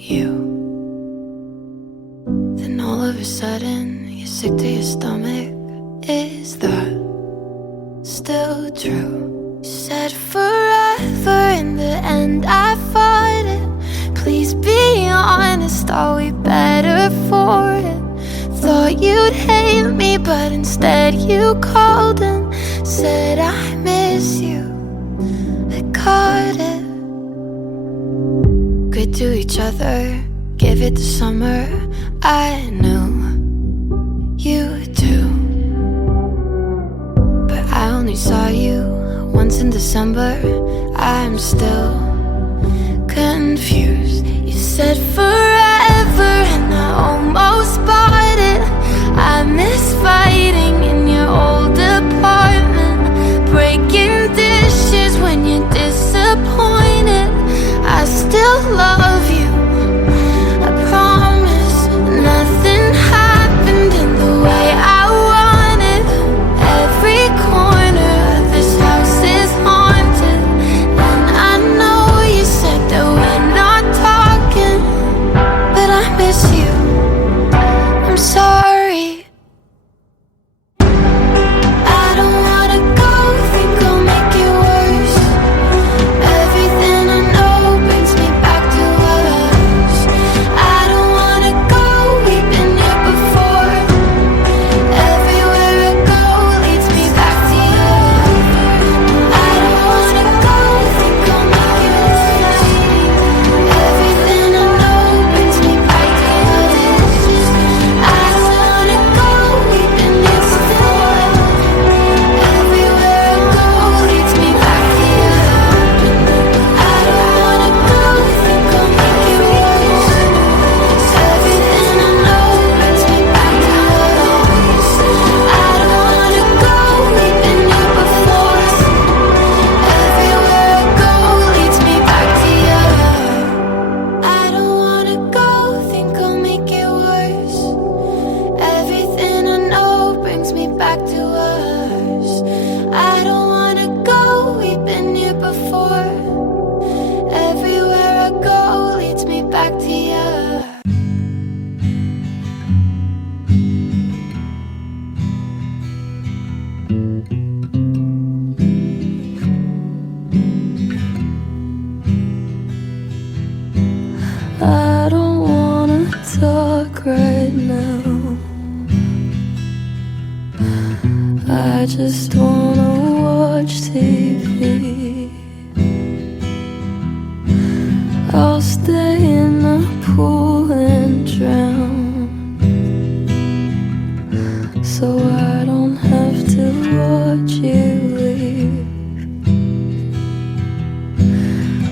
you. Then all of a sudden, you're sick to your stomach. Is that still true? You said forever, in the end I fought it. Please be honest, are we better for it? Thought you'd hate me, but instead you called and said I miss you. I caught it. Good to each other, give it the summer. I knew you too, but I only saw you once in December. I'm still confused. You said forever and I almost bought it. I miss fighting in your old apartment, breaking dishes when you're disappointed. I still love you, I promise. Nothing happened in the way I wanted. Every corner of this house is haunted, and I know you said that we're not talking, but I miss you. I'm sorry. I don't wanna go, think I'll make it worse. Everything I know brings me back to us. I don't wanna go, we've been here before. Everywhere I go leads me back to you. I don't wanna go, think I'll make it worse. Everything I know brings me back to us. I don't wanna go, we've been here before. Everywhere I go leads me back to you. I don't wanna go, think I'll make it worse. Everything I know brings me back to us. I don't wanna go, we've been here before. Everywhere I go leads me back to you. I don't wanna go, think I'll make it worse. Everything I know brings me back to us. I don't wanna go, we've been here before. Everywhere I go leads me back to you. I don't wanna talk right now. I just wanna watch TV. I'll stay in the pool and drown, so I don't have to watch you leave.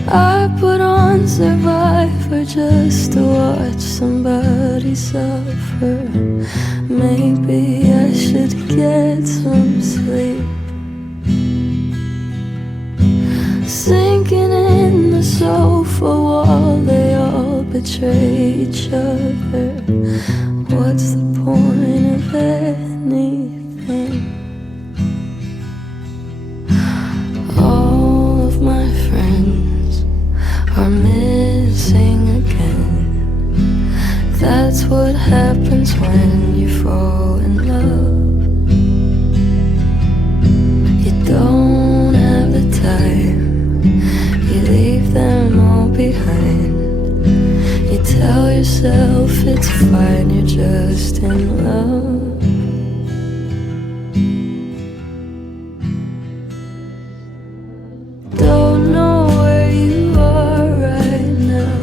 I put on Survivor just to watch somebody suffer. Maybe I should get some sleep. Sinking in the sofa wall, they all betray each other. What's the point of anything? All of my friends are missing again. That's what happens when you fall in love. You don't have the time, you leave them all behind. You tell yourself it's fine, you're just in love. Don't know where you are right now.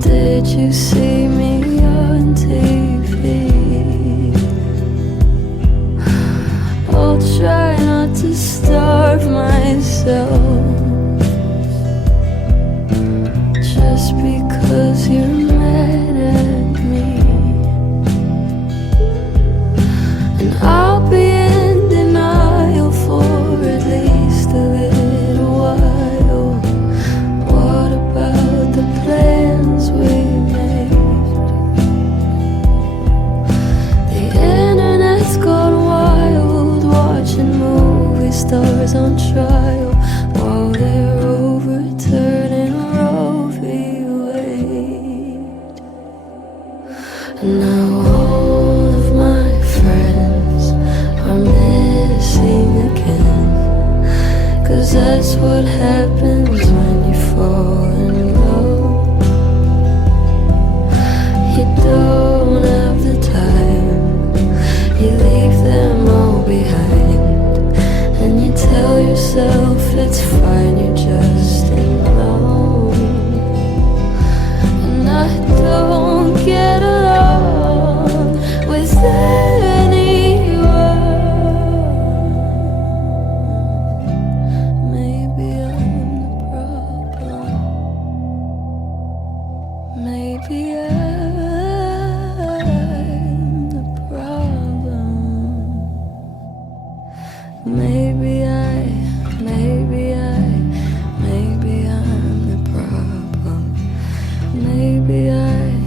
Did you see me on TV? I'll try not to starve myself just because you're mad at me. And I'll be in denial for at least a little while. What about the plans we made? maybe I'm the problem. Maybe I'm the problem. Maybe I'm the problem. Maybe I'm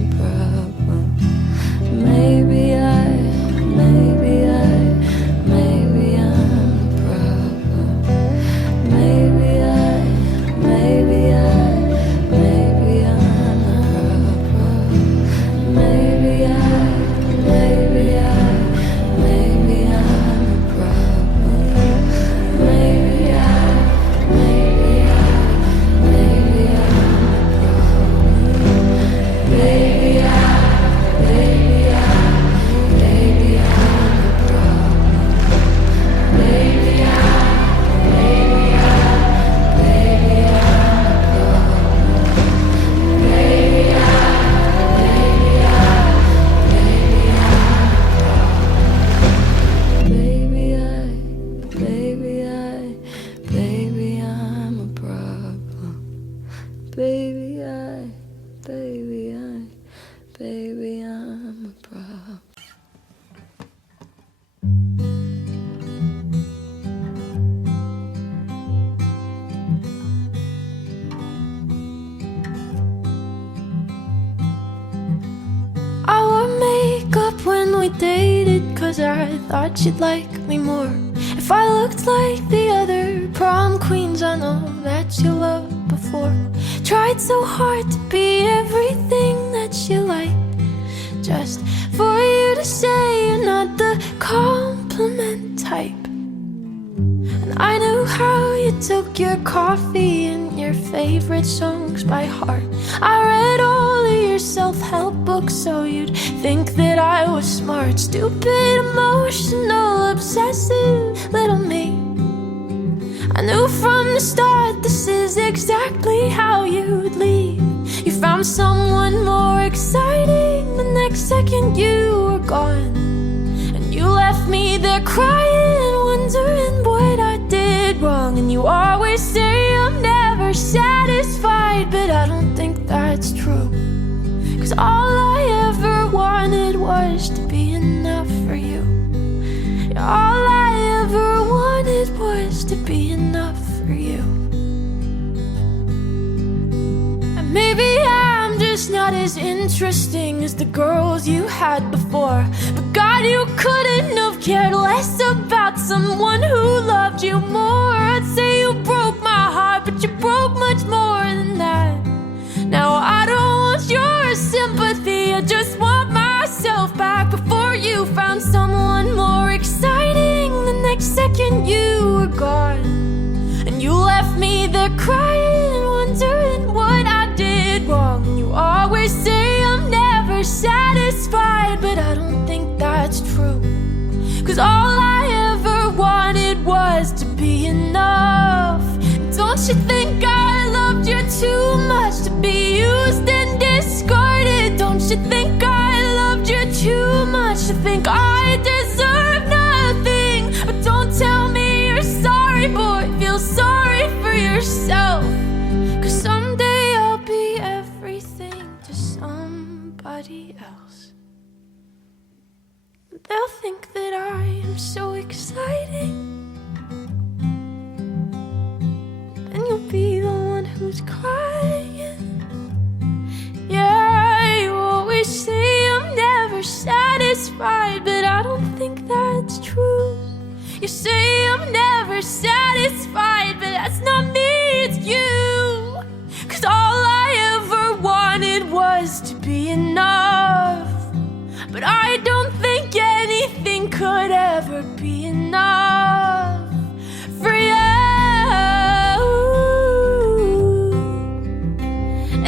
the problem. Maybe I'm a problem. I wore makeup when we dated, 'cause I thought you'd like me more if I looked like the other prom queens I know that you loved before. Tried so hard to be everything that you liked, just for you to say you're not the compliment type. And I knew how you took your coffee and your favorite songs by heart. I read all of your self-help books so you'd think that I was smart. Stupid, emotional, obsessive little me. I knew from the start this is exactly how you'd leave. You found someone more exciting the next second you were gone. And you left me there crying, wondering what I did wrong. And you always say I'm never satisfied, but I don't think that's true. 'Cause all I ever wanted was to be enough for you. All I ever wanted was to be enough for you. And maybe I'm just not as interesting as the girls you had before, but God, you couldn't have cared less about someone who loved you more. I'd say you broke my heart, but you broke much more than that. Now I don't want your sympathy, I just want myself back. Before you found someone more exciting the next second you were gone. And you left me there crying, wondering what I did wrong. And you always say I'm never satisfied, but I don't think that's true. 'Cause all I ever wanted was to be enough. Don't you think I loved you too much to be used and discarded? Don't you think I loved you too much to think I deserve nothing? But don't tell me you're sorry, boy, feel sorry for yourself. 'Cause someday I'll be everything to somebody else. They'll think that I am so exciting, and you'll be the one who's crying. Yeah, you always say I'm never satisfied, but I don't think that's true. You say I'm never satisfied, but that's not me, it's you. 'Cause all I ever wanted was to be enough, but I don't think anything could ever be enough for you.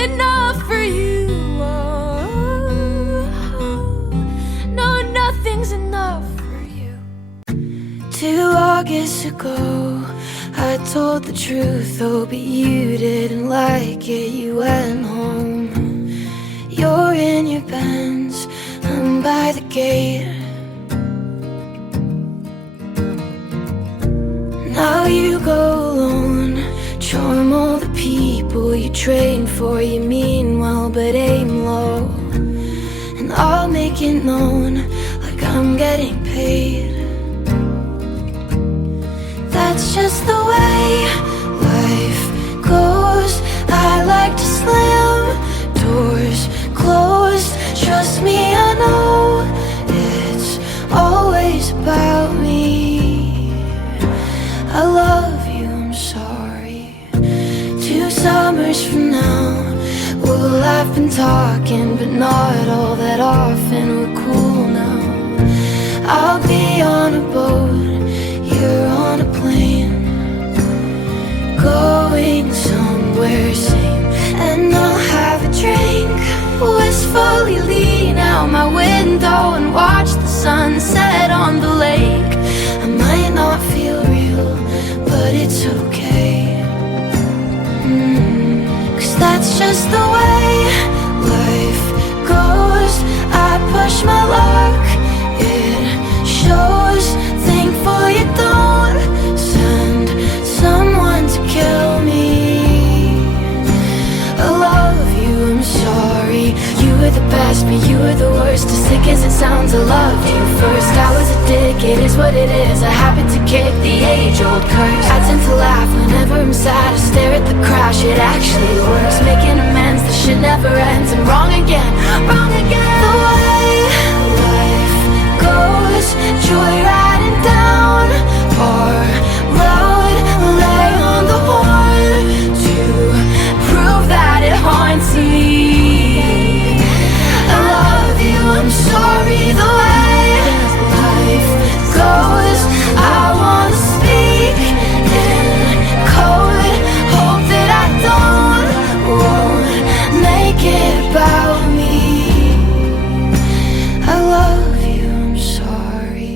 Enough for you. No, nothing's enough for you. 2 August ago, I told the truth, oh, but you didn't like it, you went home. You're in your Benz, I'm by the gate. Now you go alone, charm all the people train for you mean well, but aim low, and I'll make it known like I'm getting paid. That's just the way life goes. I like to slam doors closed. Trust me, I know it's always about me. I love you, I'm sorry. 2 summers from now, we'll have been talking, but not all that often. We're cool now. I'll be on a boat, you're on a plane, going somewhere sane. And I'll have a drink, wistfully lean out my window and watch the sunset on the lake. I might not feel real, but it's okay. 'Cause that's just the way life goes. I push my luck, it shows. Thankful you don't send someone to kill me. I love you, I'm sorry. You were the best, but you were the worst. As sick as it sounds, I loved you first. I was a dick, it is what it is. I happen to kick the age-old curse. I tend to laugh whenever I'm sad. I stare at the crash, it actually works. Making amends, the shit never ends. I'm wrong again, wrong again. The way life goes, joyriding down our road. Lay on the horn to prove that it haunts me. I love you, I'm sorry. The way life goes, I wanna speak in code. Hope that I won't make it about me. I love you, I'm sorry.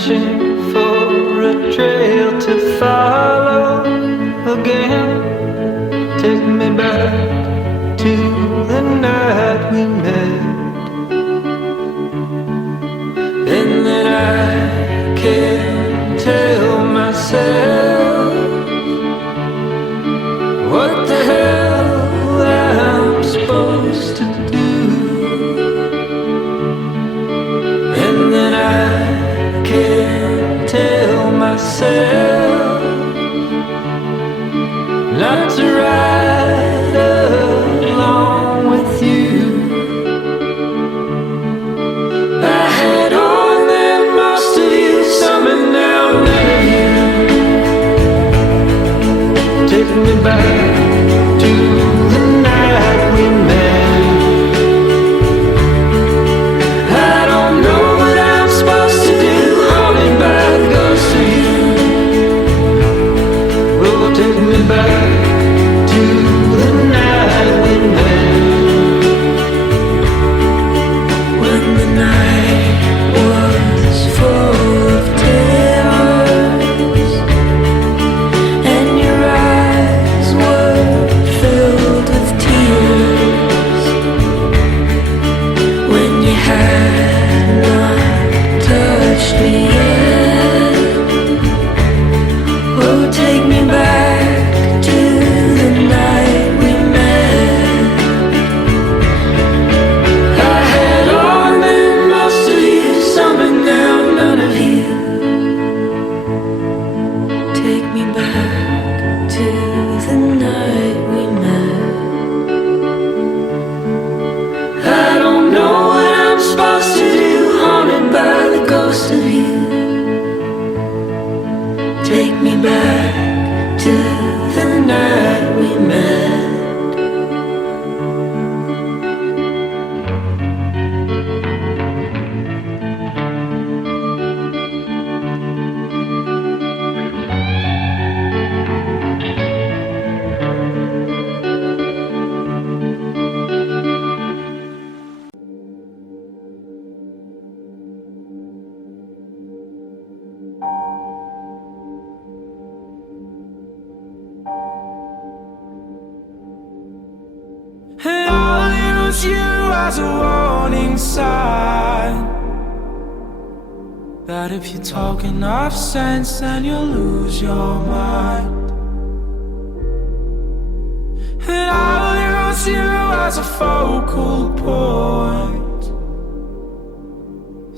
searching for a trail to follow again. Take me back to the night we met. And then I can tell myself what the hell I'm supposed to do. And then I can tell myself not to ride along with you. I had all that most of you, some and now none of you. Take me back to the night we met. I don't know what I'm supposed to do, haunted by the ghost of you. Oh, take me back to the night we met. When the night was full of terrors and your eyes were filled with tears, when you had not touched me yet. Oh, take me back to the night we met. I had all and most of you, some and now none of you. Take me back to the night we met. I don't know what I'm supposed to do, haunted by the ghost of you. Take me back to the night we met. And I'll use you as a warning sign that if you talk enough sense, then you'll lose your mind. And I'll use you as a focal point,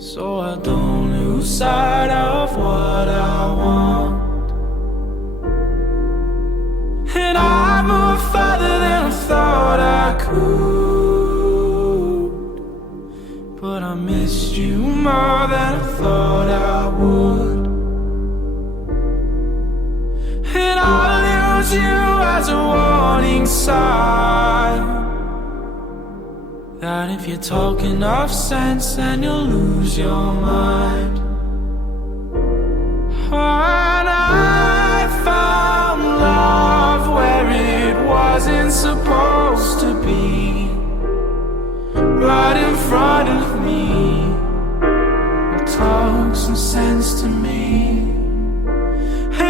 so I don't lose sight of what I want. And I move further than I thought I could, but I missed you more than I thought I would. And I'll use you as a warning sign that if you talk enough sense, then you'll lose your mind. When I found love where it wasn't supposed to be, right in front of me, talk some sense to me.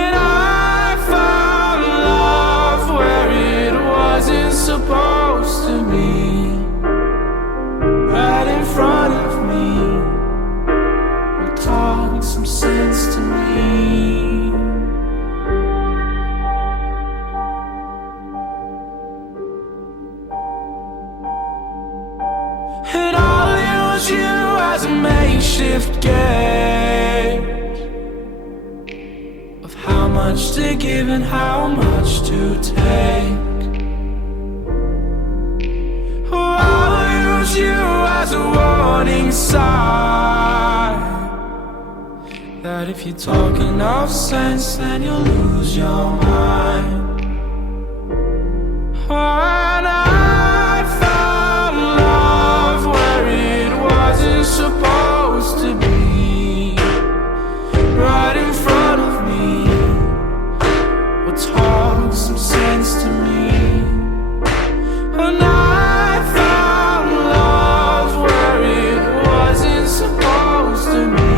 And I found love where it wasn't supposed to be, right in front of me, talk some sense to me. And I'll use you as a makeshift gauge of how much to give and how much to take. Oh, I'll use you as a warning sign that if you talk enough sense, then you'll lose your mind. When I found love where it wasn't supposed to be, right in front of me, will talk some sense to me. When I found love where it wasn't supposed to be,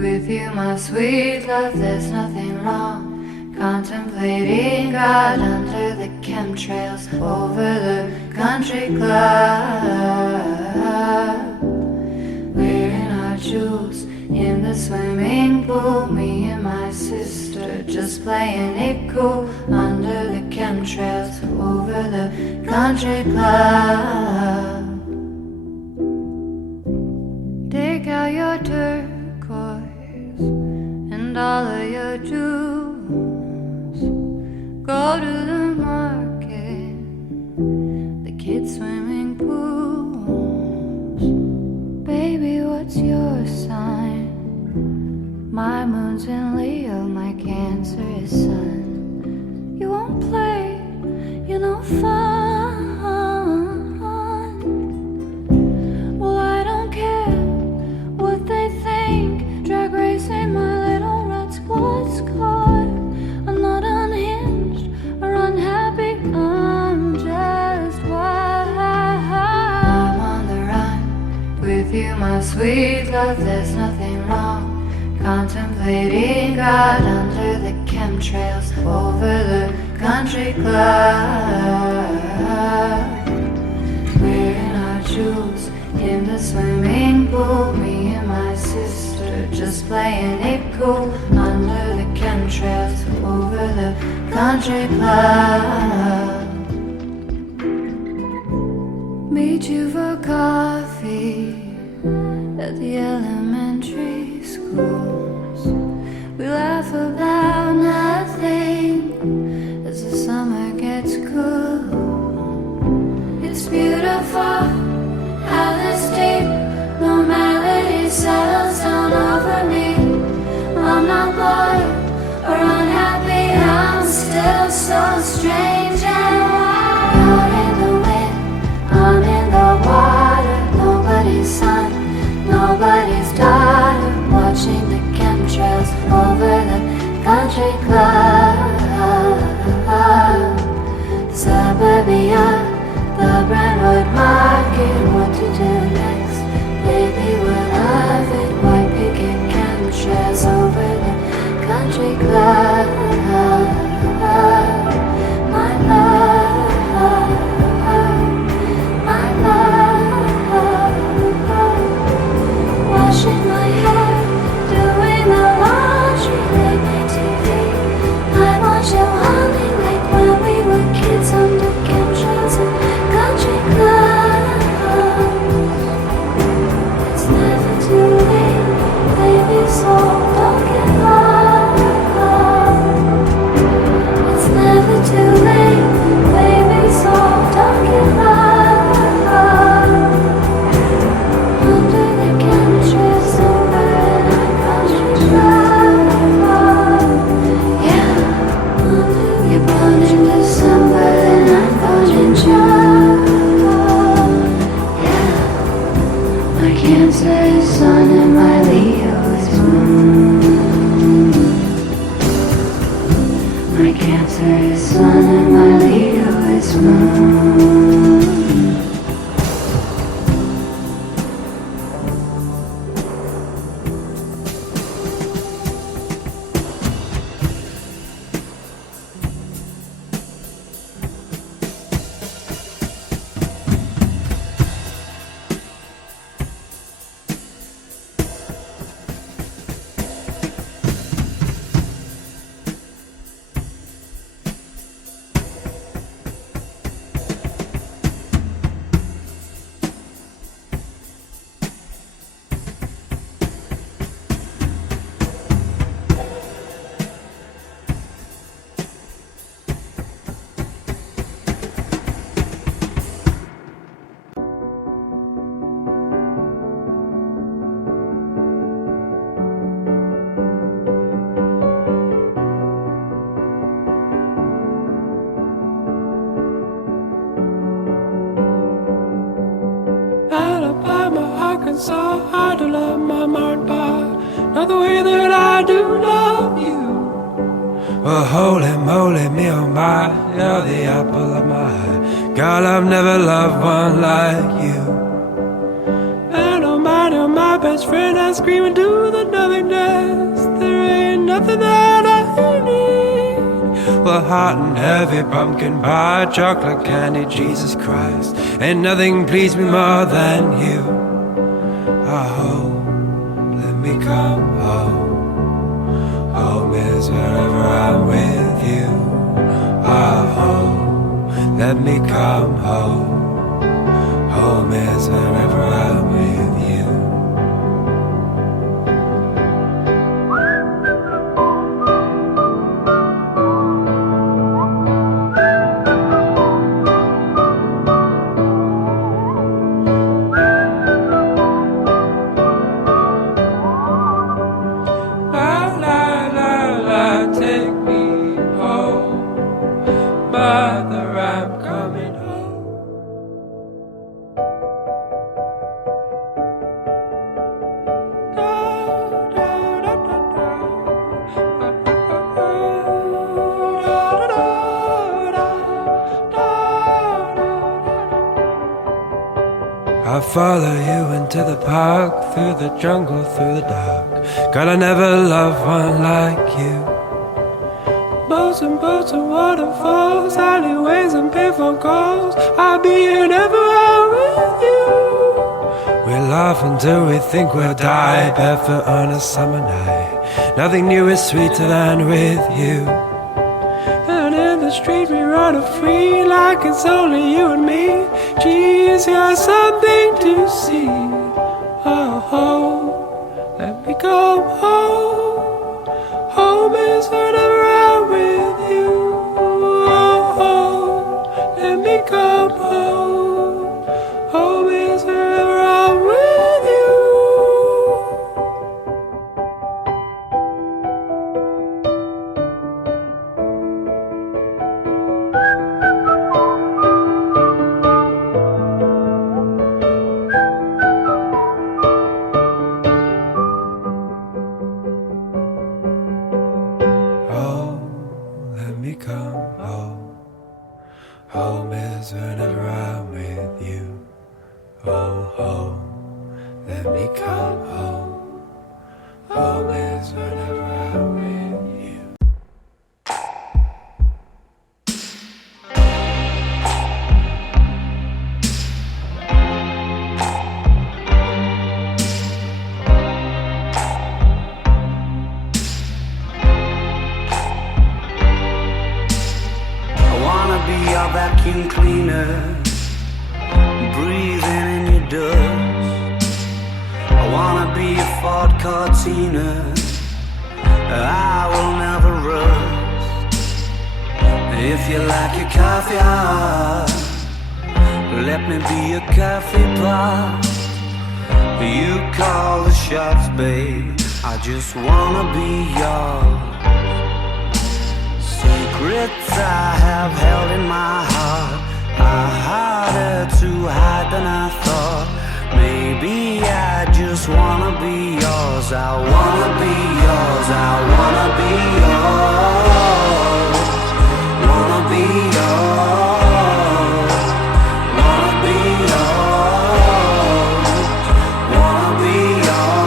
With you, my sweet love, there's nothing wrong. Contemplating God under the chemtrails over the country club. Wearing our jewels in the swimming pool. Me and my sister just playing it cool under the chemtrails over the country club. Take out your turquoise and all of your jewels. Go to the market, the kids' swimming pools. Baby, what's your sign? My moon's in Leo, my Cancer is Sun. You won't play, you're no fun. Well, I don't care what they think. Drag racing my little red squad scar. I'm not unhinged or unhappy, I'm just wild. I'm on the run with you, my sweet love, there's nothing wrong. Contemplating God under the chemtrails over the country club. Wearing our jewels in the swimming pool. Me and my sister just playing it cool under the chemtrails over the country club. Meet you for coffee at the elementary schools. We laugh about nothing as the summer gets cool. It's beautiful how this deep normality settles down over me. I'm not bored or unhappy, I'm still so strange and wild. You're in the wind, I'm in the water. Nobody's son, nobody's daughter. Watching the chemtrails over the country club. Suburbia, the Brentwood Market. What to do next? Baby, we'll love it. White picket chemtrails over the country club. My love, my love. Washing my hair, doing the laundry, late night TV. I watch you honey like when we were kids under chemtrails and country clubs. It's never too late, baby, so don't give up. It's never too late, baby, so don't give up. Under the chemtrails over in our country club. Yeah, you're born in December and I'm born in June. Yeah, my Cancer is Sun and my Leo is Moon. My Cancer is Sun and my Leo is Moon. Alabama, Arkansas, I do love my Martin Bar, not the way that I do love you. Well, holy moly, me oh my, you're the apple of my eye. God, I've never loved one like you. And oh my best friend, I'm screaming to the the nothingness. There ain't nothing that I need. Well, hot and heavy pumpkin pie, chocolate candy, Jesus Christ. Ain't nothing pleased me more than you. Oh, let me come home. Home is wherever I'm with you. Oh, let me come home. Home is wherever I'm with you. La la la la, take me home. Mother, I'm coming home. I follow you into the park, through the jungle, through the dark. God, I never loved one like you. Boats and waterfalls, alleyways and payphone calls. I'll be here everywhere with you. We laugh until we think we'll die, barefoot on a summer night. Nothing new is sweeter than with you. And in the street we run free, like it's only you and me. Geez, you're something to see. Oh, let me go home. Home is whenever I'm with you. Oh, let me come home. Home is wherever I'm with you. Let me come home. Home is whenever I'm with you. Oh, home, let me come home. Home is whenever I'm with you. Vacuum cleaner, breathing in your dust. I wanna be a Ford Cortina, I will never rust. If you like your coffee hot, let me be a coffee pot. You call the shots, babe, I just wanna be yours. Secrets I have held in my heart are harder to hide than I thought. Maybe I just wanna be yours. I wanna be yours. I wanna be yours. Wanna be yours. Wanna be yours. Wanna be yours.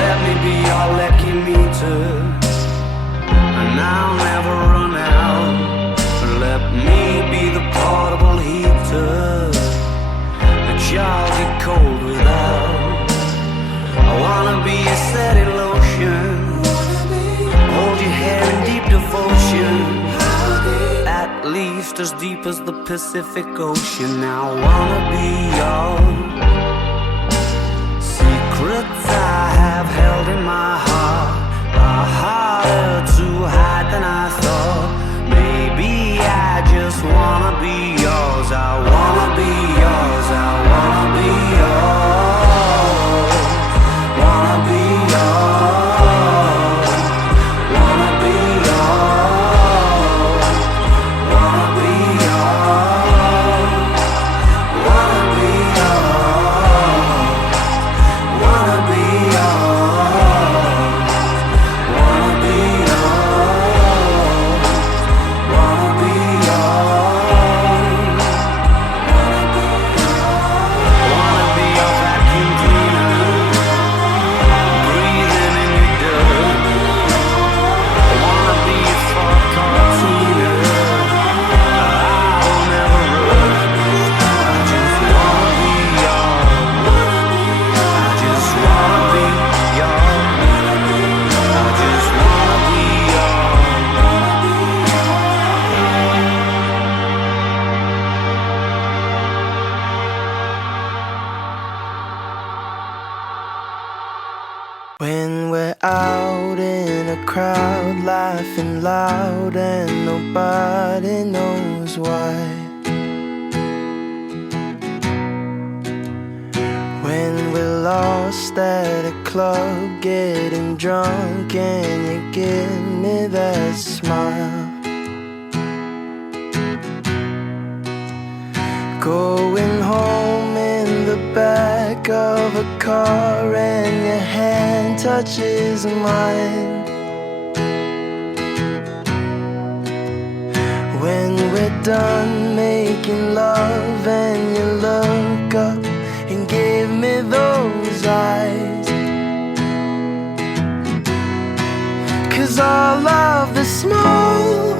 Let me be your lucky meter, and I'll never run out. Let me be the portable heater that y'all get cold without. I wanna be a setting lotion, hold your hair in deep devotion, at least as deep as the Pacific Ocean. I wanna be yours. Secrets I have held in my heart are harder to hide than I thought. Maybe I just wanna be yours. I wanna be yours. I wanna be yours. Wanna be yours. Wanna be yours. Wanna be yours. Wanna be yours. Wanna be yours. When we're out in a crowd, laughing loud and nobody knows why. When we're lost at a club, getting drunk and you give me that smile. Going home in the back of a car and your hand touches mine. When we're done making love and you look up and give me those eyes. 'Cause all of the small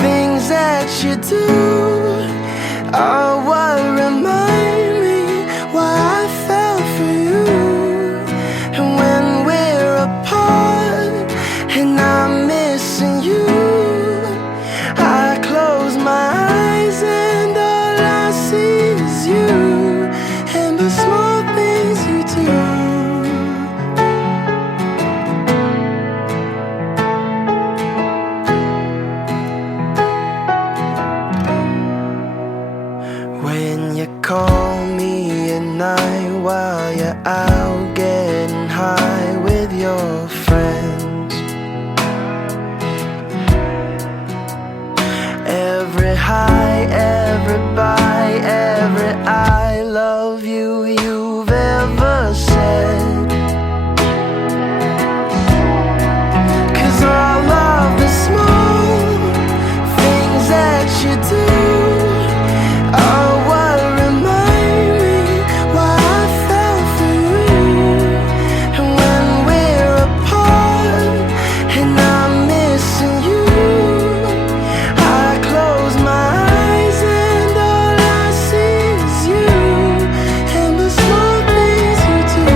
things that you do are what remind me why I fell for you. And when we're apart and I'm missing you, I close my eyes and all I see is you and the small things you do. When you call me at night while you're out getting high with your friends, every high, every bye, every I love you you've ever said. 'Cause all of the small things that you do are what remind me why I fell for you. And when we're apart and I'm missing you, I close my eyes and all I see is you and the small things you do.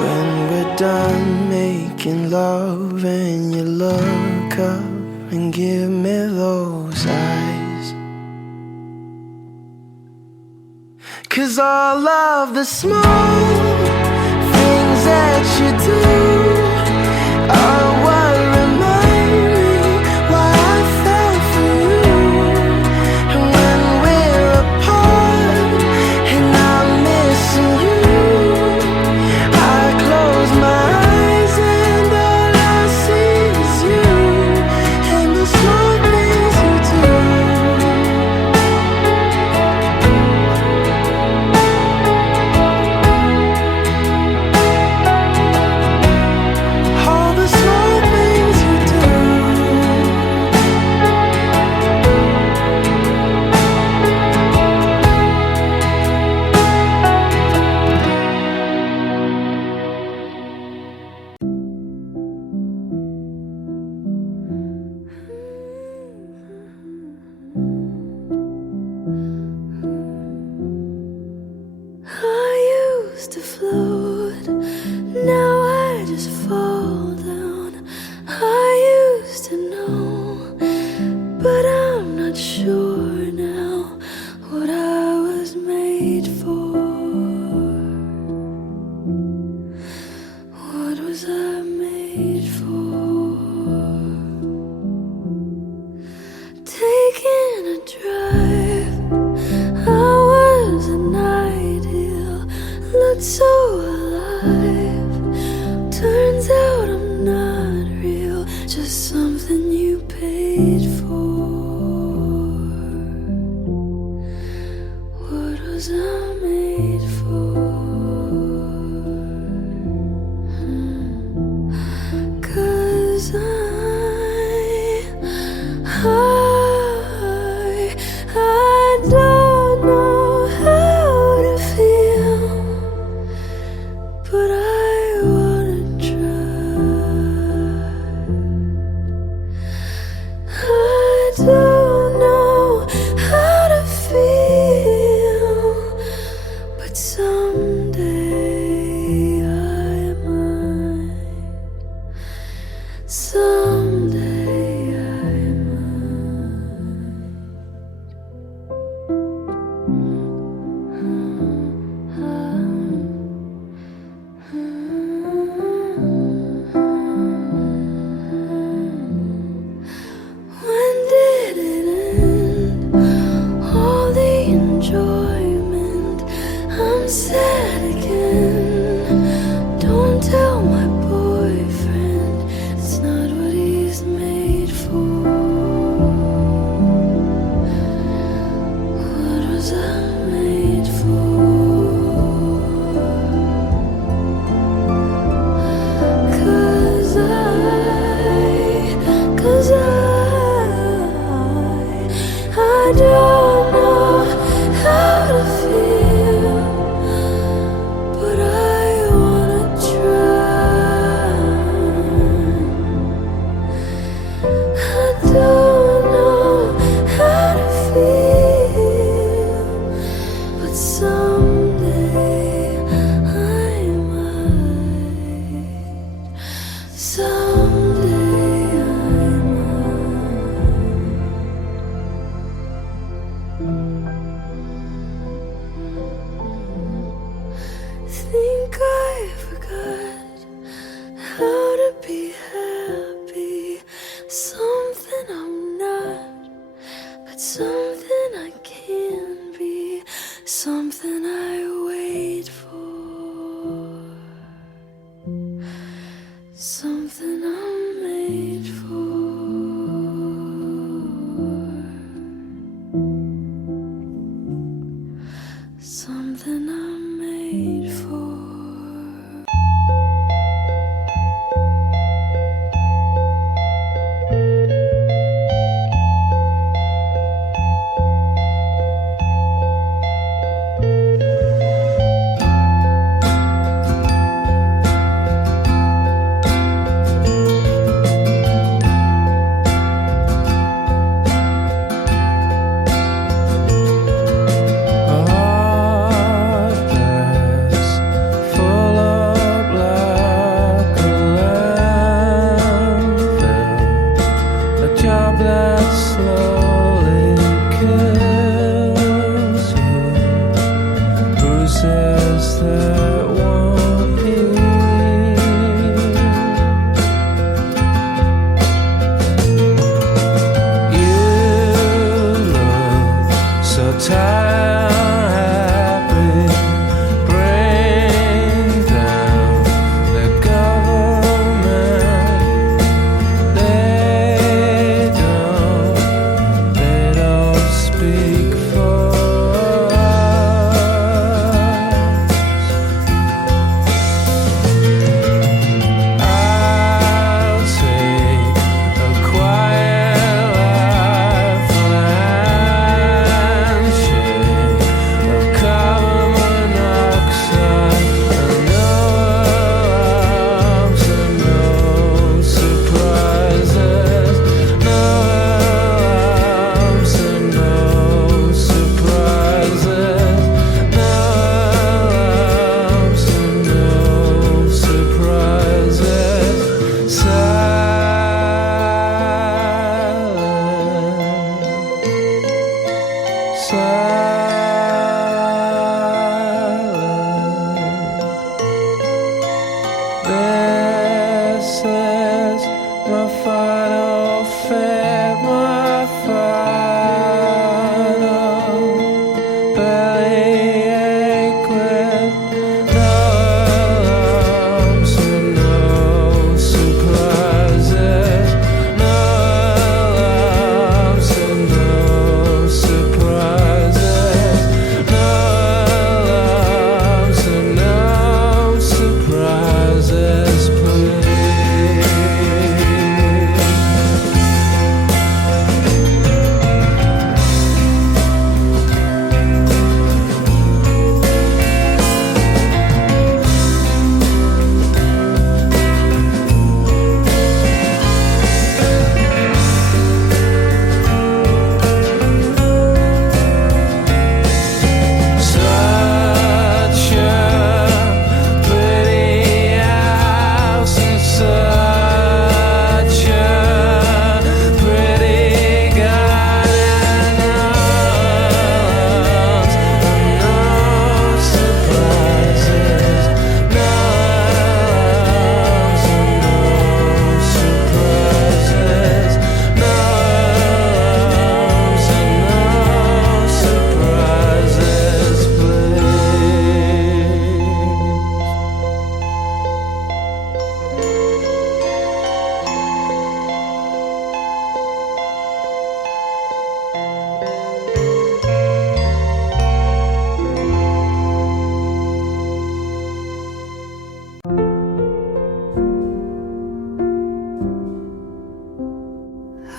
When we're done making love and you look up and give me those eyes. 'Cause all of the small things that you do are what remind me why I fell for you. And when we're apart and I'm missing you, I close my eyes and all I see is you and the small things you do. All the small things you do. I used to float, now I just fall down. I used to know, but I'm not sure now what I was made for. What was I made for? Taking a drive, I was an ideal, looked so alive. Turns out I'm not real, just something you paid for. What was I made for? 'Cause I don't know how to feel, but I wanna try. something I'm not, but something I can be, something I wait for, something I'm made for. Something I'm made for.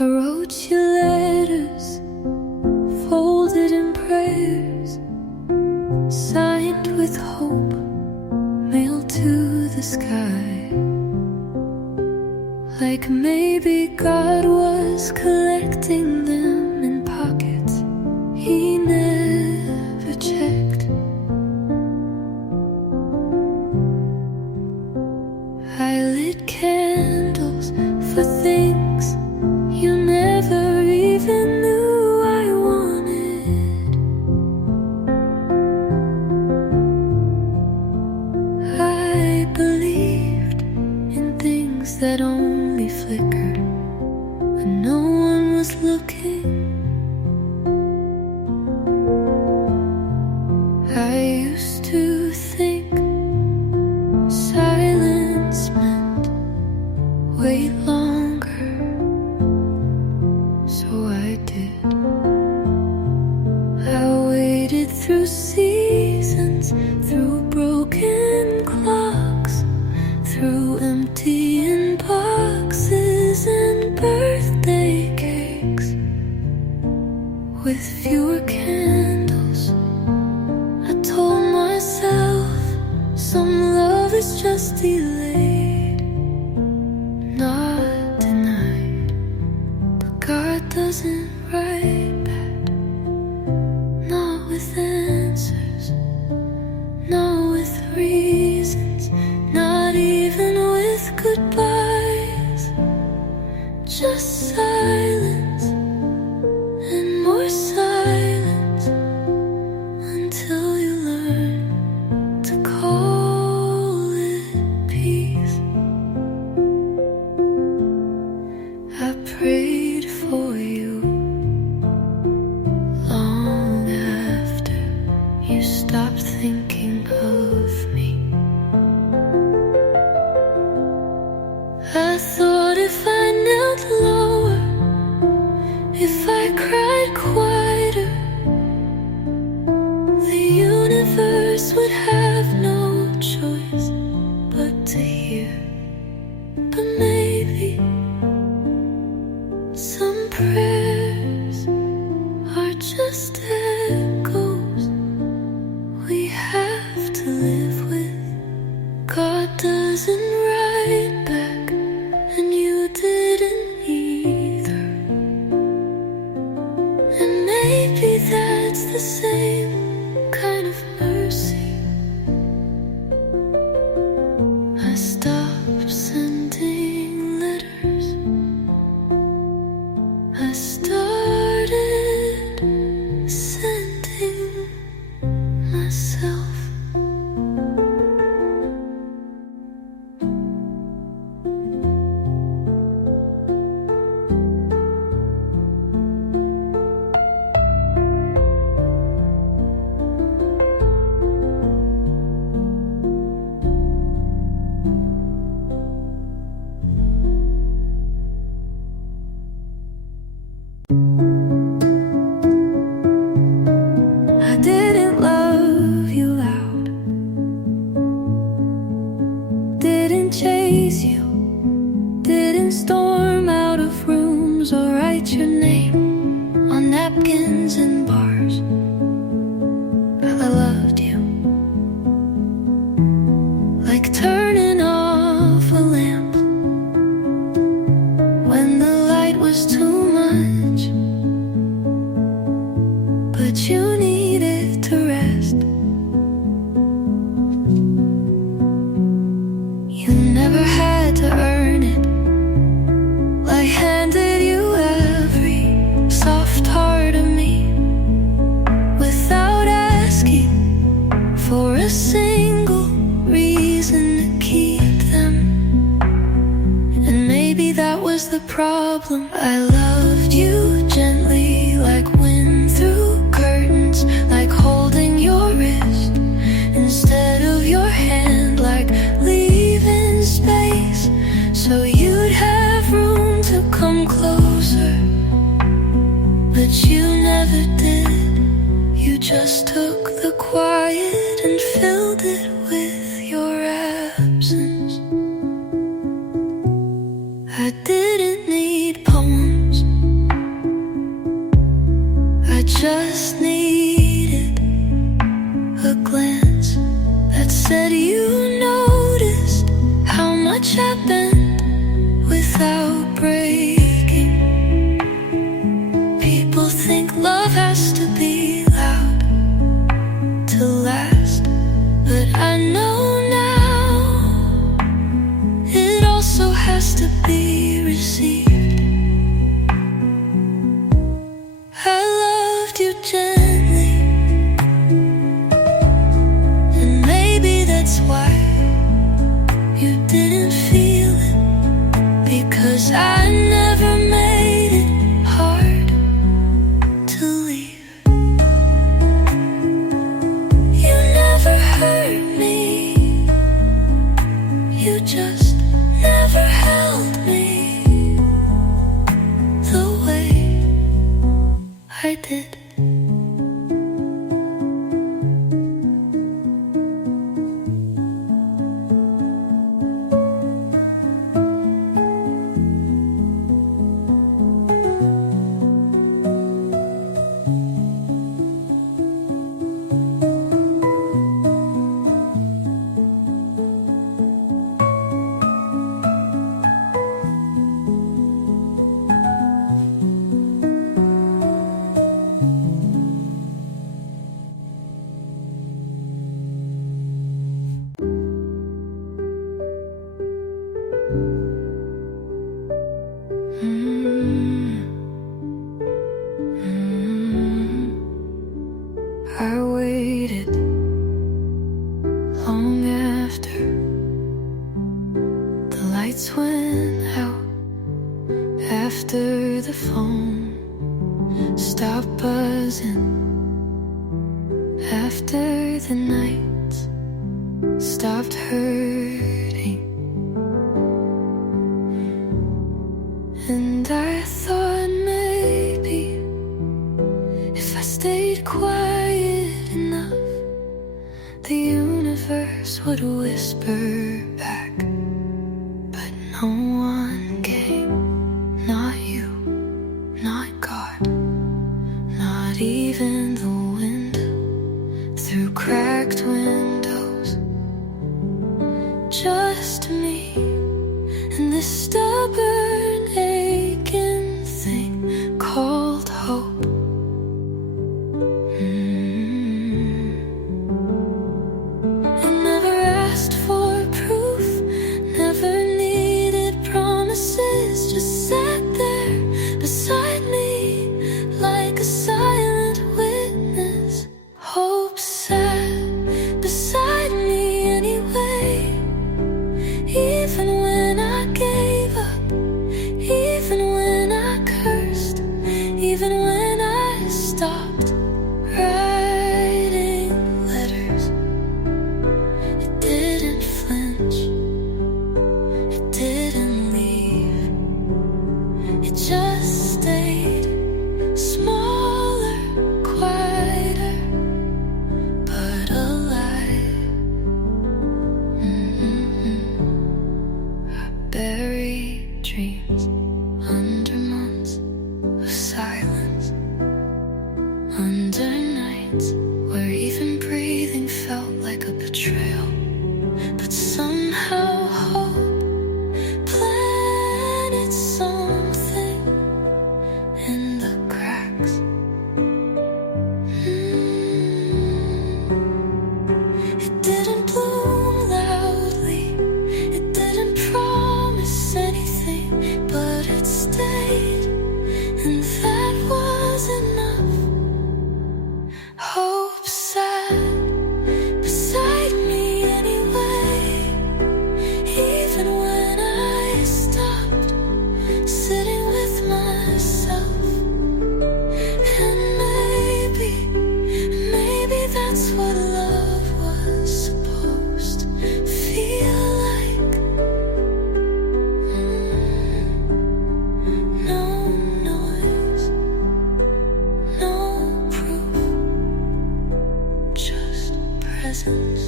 I wrote you letters, folded in prayers, signed with hope, mailed to the sky. Like maybe God was collecting them in pockets he never checked. I lit candles for things you never even knew I wanted. I believed in things that only flickered was looking. I used to think silence meant wait longer, so I did. I waited through seasons, through broken clocks, through emptying boxes and birthday cakes. With fewer candles, I told myself some love is just delayed, not denied. But God doesn't write bad, not with answers, not with reasons, not even with goodbyes. Just silence and more silence until you learn to call it peace. I prayed for you long after you stopped thinking of me. I thought if I knelt lower, if I cried quieter, the universe would have no choice but to hear. But maybe some prayers are just echoes we have to live with. God doesn't write back, and you didn't either. And maybe that's the same kind of mercy. I stopped sending letters. I started sending myself. I didn't love you out, didn't chase you, didn't storm out of rooms or write your name on napkins in bars. I loved you like turning off a lamp when the light was too much, but you needed to rest. You never had to earn it. I handed you every soft part of me without asking for a single reason to keep them. And maybe that was the problem. I loved you gently, like wind through curtains, like holding your wrist instead of your hand, like leaving space so you'd have room to come closer. But you never did. You just took the quiet and filled it with your absence. I didn't need poems, I just needed a glance that said you noticed how much I bent without breaking. People think love has to be loud, I did. I waited long after the lights went out, after the phone stopped buzzing, after the nights stopped hurting. And I thought maybe if I stayed quiet enough, the universe would whisper back. But no one came, not you, not God, not even the wind through cracked windows. Just me and this stubborn aching thing called hope. I never asked for proof, never needed promises, just sat there beside me like a silent witness. Hope sat beside me anyway, even when I gave up, even when I cursed, even when I stopped writing letters. It didn't flinch, it didn't leave, it just stayed smaller, quieter, but alive. I buried dreams under months of silence, under nights where even breathing felt like a betrayal. But somehow hope planted something in the cracks. It didn't bloom loudly, it didn't promise anything, but it stayed, and that was enough. Hope sat beside me anyway, even when I stopped sitting with myself. And maybe that's what love was supposed to feel like. No noise, no proof, just presence.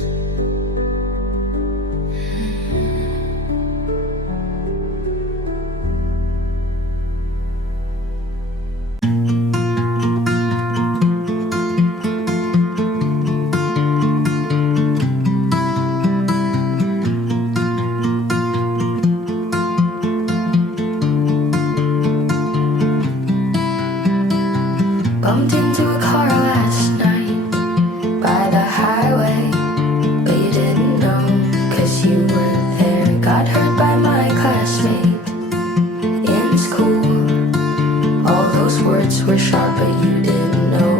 Bumped into a car last night by the highway, but you didn't know, 'cause you weren't there. Got hurt by my classmate in school. All those words were sharp, but you didn't know.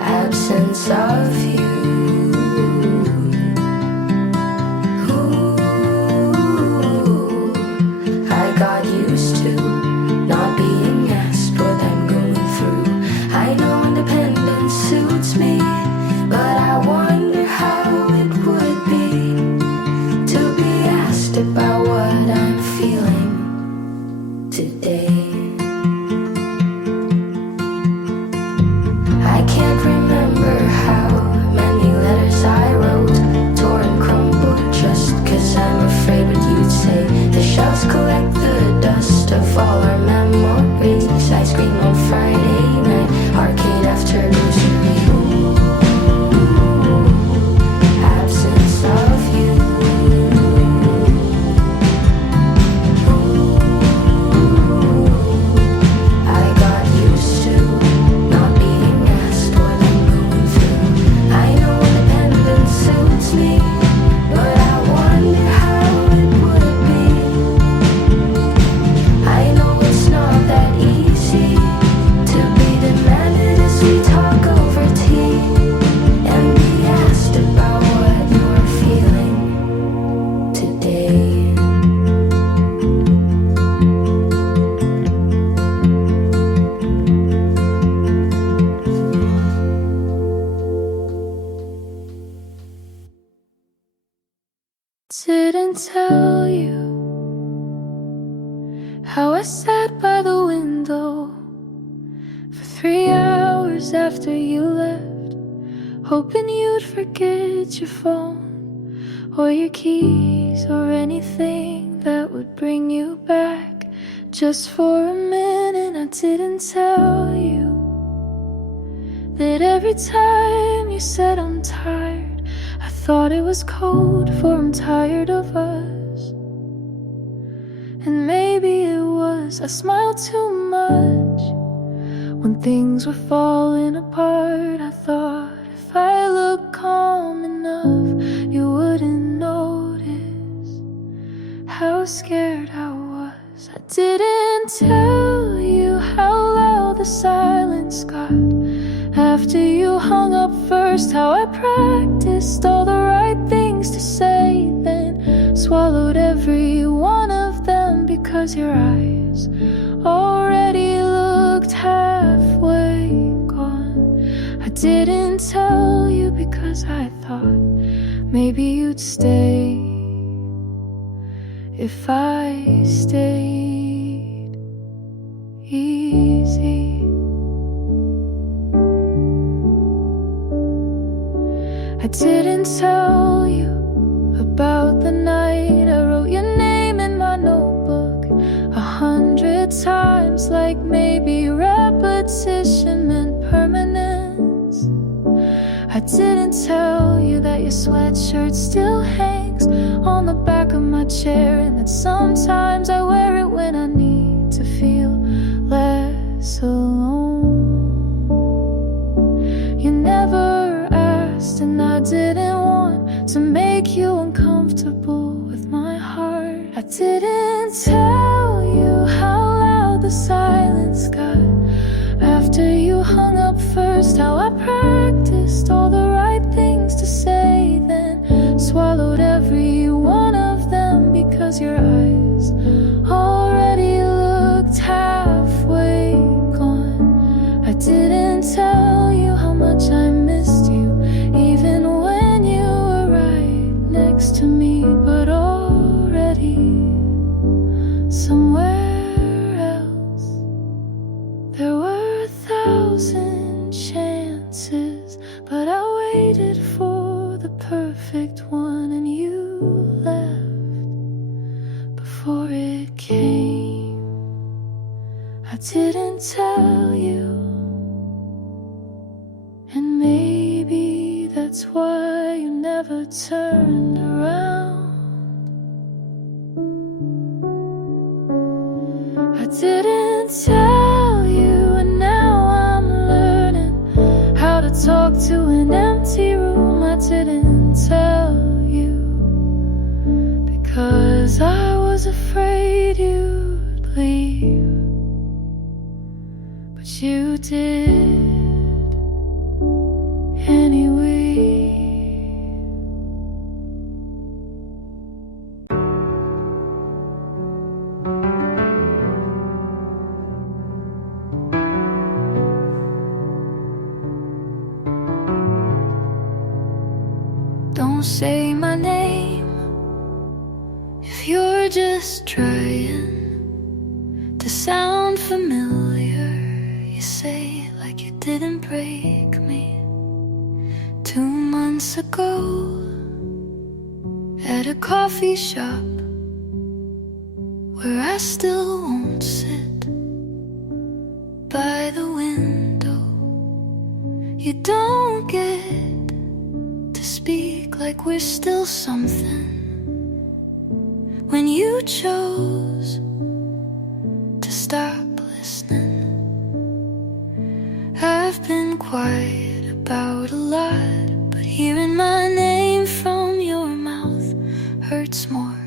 Absence of you. Ooh, I got used to not being asked what I'm going through. I know independence suits me, but I wonder how it would be to be asked about what I'm feeling today. how I sat by the window for 3 hours after you left, hoping you'd forget your phone or your keys or anything that would bring you back. Just for a minute I didn't tell you that every time you said I'm tired, I thought it was code for I'm tired of us. And maybe it was, I smiled too much when things were falling apart. I thought if I looked calm enough, you wouldn't notice how scared I was. I didn't tell you how loud the silence got after you hung up first, how I practiced all the right things to say, then swallowed every one of them because your eyes already looked halfway gone. I didn't tell you because I thought maybe you'd stay if I stayed easy. I didn't tell you about the night I wrote your name in my notebook 100 times, like maybe repetition meant permanence. I didn't tell you that your sweatshirt still hangs on the back of my chair, and that sometimes I wear it when I need to feel less alone. You never asked, and I didn't want to make you uncomfortable with my heart. I didn't tell you how loud the silence got after you hung up first, how I practiced all the right things to say, then swallowed every one of them because your eyes already looked halfway gone. I didn't tell you how much I missed you, even when you were right next to me, but already somewhere else. There were 1,000 chances, but I waited for the perfect one, and you left before it came. I didn't tell you, and maybe that's why you never turned around. I didn't tell you, and now I'm learning how to talk to an empty room. I didn't tell you because I was afraid you'd leave, but you did anyway. Don't say my name if you're just trying to sound familiar. You say it like you didn't break me 2 months ago at a coffee shop where I still won't sit by the window. You don't get to speak like we're still something when you chose to stop listening. I've been quiet about a lot, but hearing my name from your mouth hurts more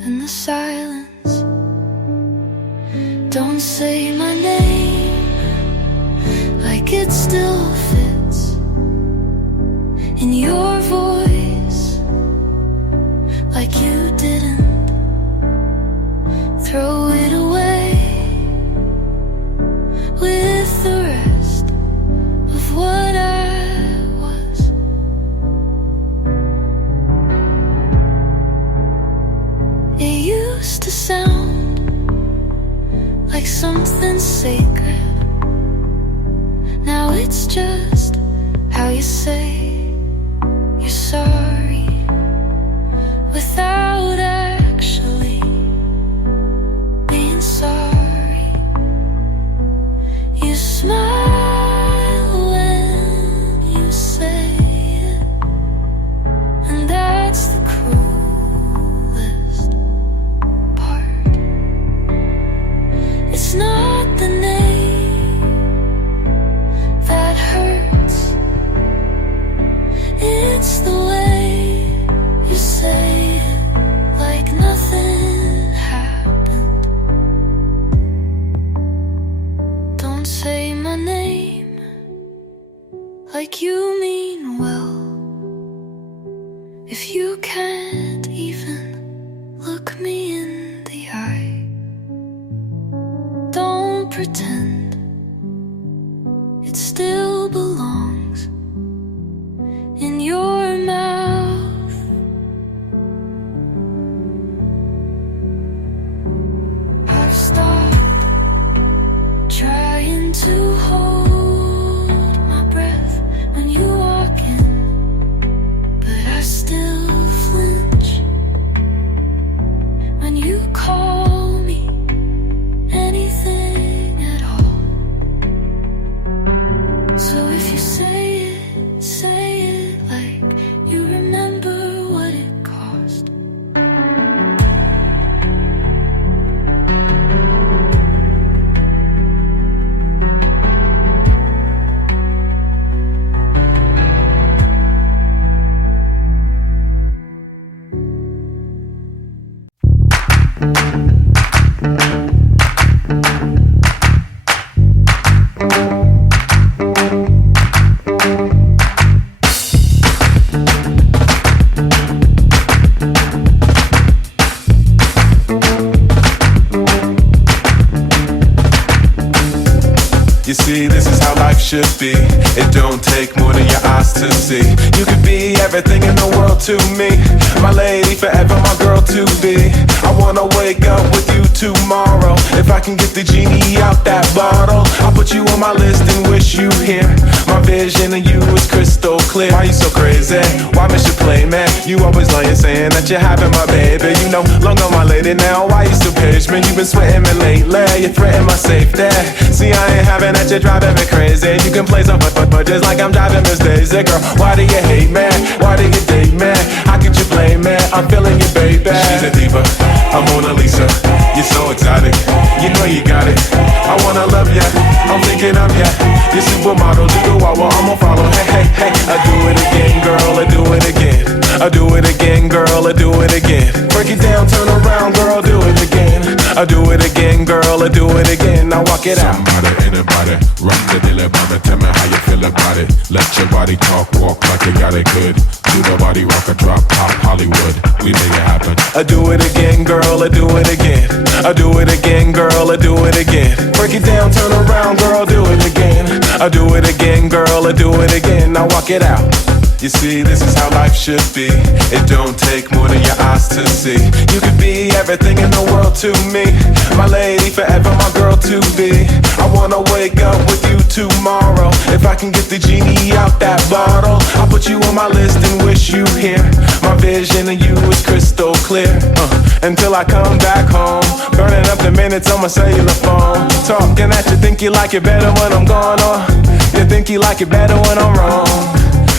than the silence. Don't say my name like it still fits in your voice, like you didn't throw it away with the rest of what I was. It used to sound something sacred. Now it's just how you say you're sorry without actually being sorry. You smile when you say it, and that's the cruelest part. It's not the name that hurts, it's the way you say it, like nothing happened. Don't say my name like you mean well, if you can't even look me in the eye. Don't pretend it still belongs in your mouth. I've stopped trying to hold my breath when you walk in, but I still flinch when you call me anything at all. So if you say it like you remember what it cost. You see, this is how life should be. It don't take more than your eyes to see. You could be everything in the world to me. My lady forever, my girl to be. I wanna wake up with you tomorrow. If I can get the genie out that bottle, I'll put you on my list and wish you here. My vision of you is crystal clear. Why you so crazy? Why miss your play, man? You always lying, saying that you're having my baby. You know, long on my lady now. Why you still page me? You been sweating me lately. You threaten my safety. See, I ain't having that, you're driving me crazy. You can play some but just like I'm driving Miss Daisy. Girl, why do you hate me? Why do you date me? How could you blame me? I'm feeling you, baby. She's a diva, I'm Mona Lisa. You're so exotic, you know you got it. I wanna love ya, I'm thinking of ya. You're supermodel, do the wah wah, I'ma follow. Hey, hey, hey, I do it again, girl, I do it again. I do it again, girl, I do it again. Break it down, turn around, girl, do it again. I do it again, girl, I do it again. Now walk it out. Somebody, anybody, rock the dilly bobby. Tell me how you feel about it. Let your body talk, walk like you got it good. Do the body rock a drop, pop Hollywood. We make it happen. I do it again, girl, I do it again. I do it again, girl, I do it again. Break it down, turn around, girl, do it again. I do it again, girl, I do it again. Now walk it out. You see, this is how life should be. It don't take more than your eyes to see. You could be everything in the world to me. My lady forever, my girl to be. I wanna wake up with you tomorrow. If I can get the genie out that bottle, I'll put you on my list and wish you here. My vision of you is crystal clear. Until I come back home, burning up the minutes on my cellular phone. Talking at you, think you like it better when I'm gone, or you think you like it better when I'm wrong.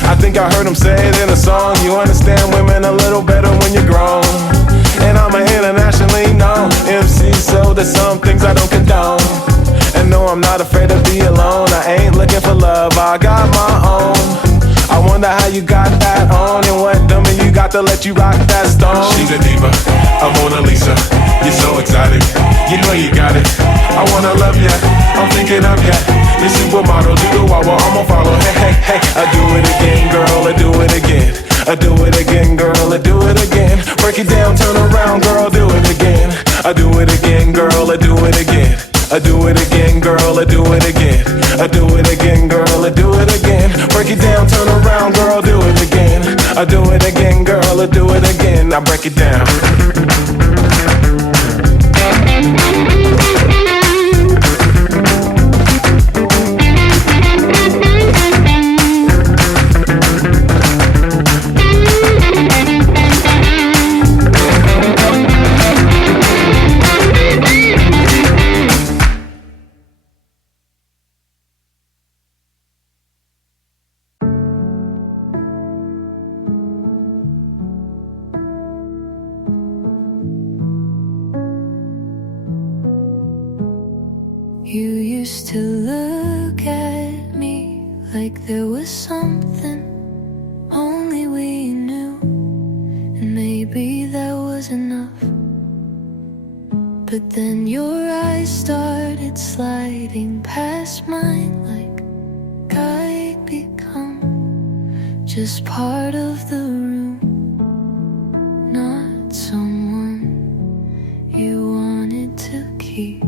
I think I heard him say it in a song. You understand women a little better when you're grown. And I'm an internationally known MC, so there's some things I don't condone. And no, I'm not afraid to be alone. I ain't looking for love, I got my own. I wonder how you got that on, and what dummy you got to let you rock that stone. She's a diva, I'm Mona Lisa. You're so exotic, you know you got it. I wanna love ya, I'm thinking of ya. You're supermodel, do the wah wah, I'ma follow. Hey, hey, hey, I do it again, girl, I do it again. I do it again, girl, I do it again. Break it down, turn around, girl, do it again. I do it again, girl, I do it again. I do it again, girl, I do it again. I do it again, girl, I do it again. Break it down, turn around, girl, do it again. I do it again, girl, I do it again. Now break it down. You used to look at me like there was something only we knew, and maybe that was enough. But then your eyes started sliding past mine like I'd become just part of the room, not someone you wanted to keep.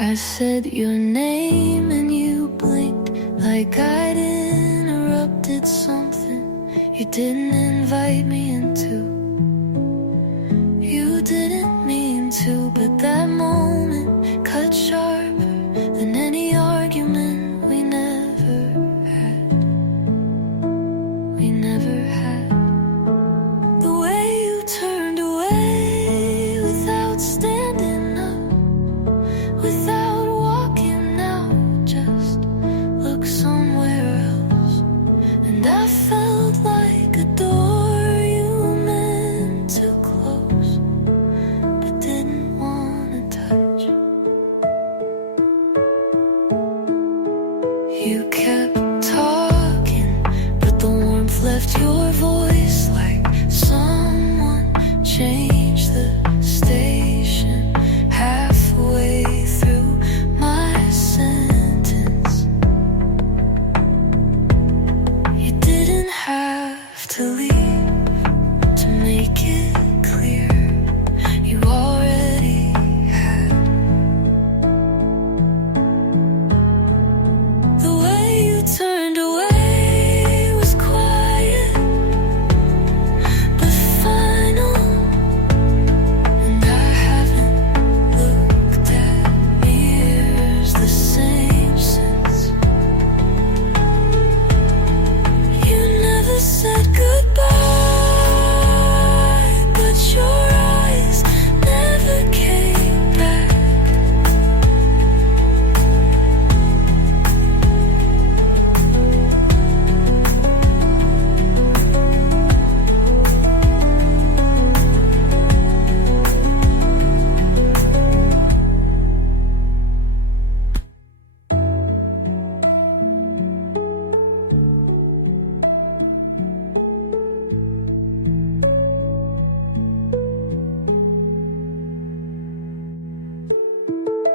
I said your name and you blinked like I'd interrupted something you didn't invite me into. You didn't mean to, but that moment cut sharper than any argument we never had. We never had. The way you turned away without standing up, without walking out, just look somewhere else. And I felt like a door you meant to close, but didn't want to touch. You kept talking, but the warmth left your voice like someone changed the station halfway through my sentence. You didn't have to leave to make it clear you already had. The way you turned away was quiet but final, and I haven't looked at mirrors the same since. You never said goodbye, but your eyes never came back.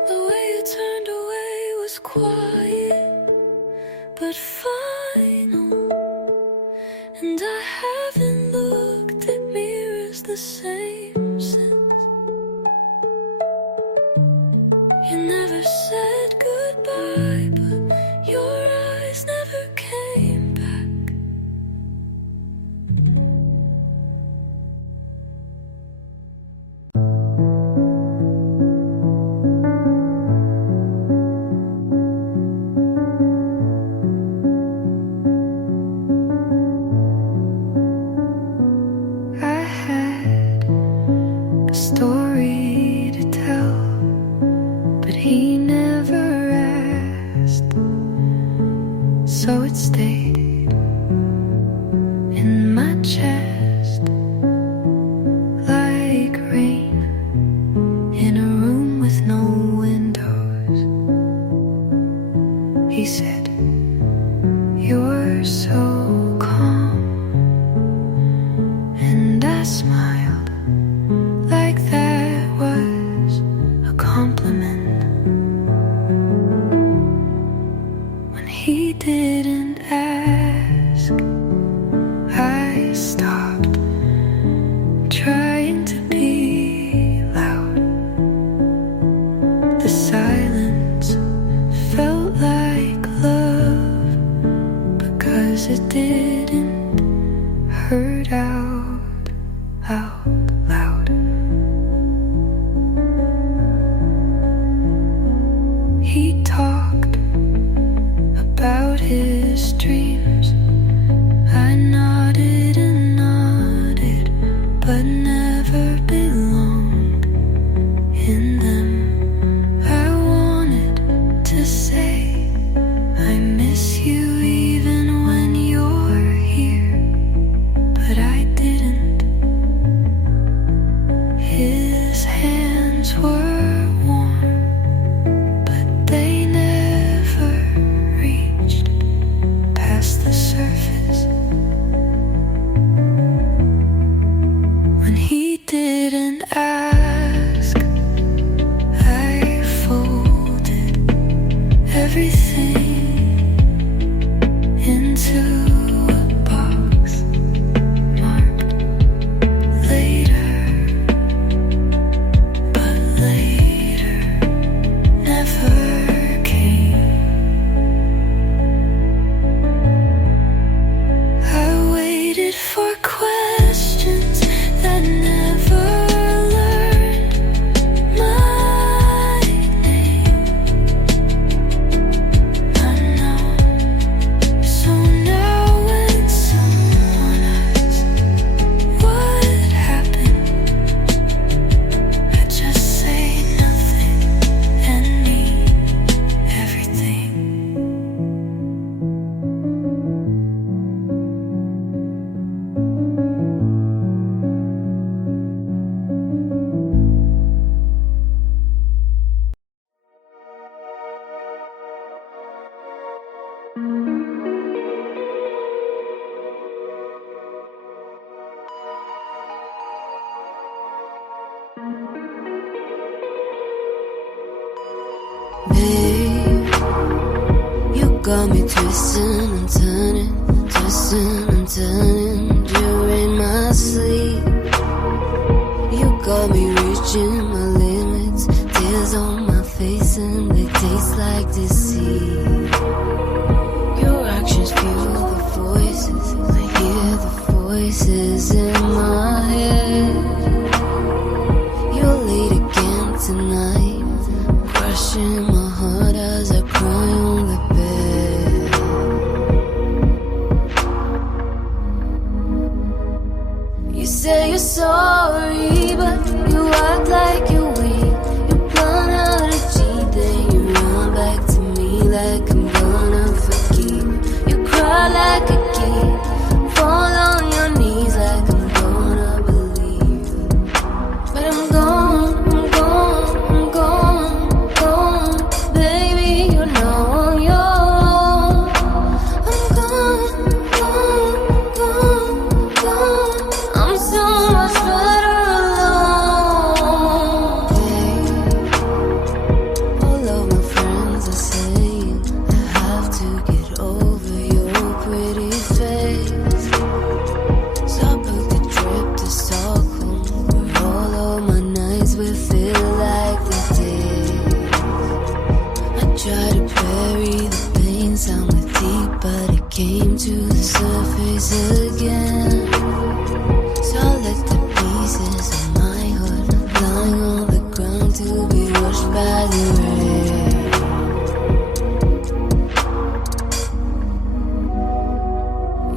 The way you turned away was quiet but final, and I haven't looked at mirrors the same since. You never said goodbye, but your eyes never came back. I had a story to tell, but he never asked, so it stayed in my chest like rain in a room with no windows. He said, "You're so calm," and I smiled like that was a compliment. When he didn't ask, I stopped trying to be loud. The silence felt like love because it didn't hurt out loud. He talked about his dreams. I nodded and nodded, but never belonged in them. I wanted to say I miss you even when you're here, but I didn't. His hands were warm got me twisting and turning, twisting and turning during my sleep. You got me reaching my limits, tears on my face and they taste like deceit. Your actions fuel the voices, I hear the voices in my head. You're late again tonight, crushing my heart as I cry on the bed. You say you're sorry, but you act like you're weak. You plan how to cheat, then you run back to me like I'm gonna forgive. You cry like a kid, fall on your knees like I'm gonna believe. But I'm gone, I'm gone, I'm gone, gone. Baby, you're now on your own. I'm gone, gone, gone, gone. I'm so much better alone. Hey, all of my friends are saying I have to get over your pretty face. So I booked a trip to Stockholm, where all of my nights will feel like the days. I tried to bury the pain somewhere deep, but it came to the surface again. So I let the pieces of my heart lying on the ground to be washed by the rain.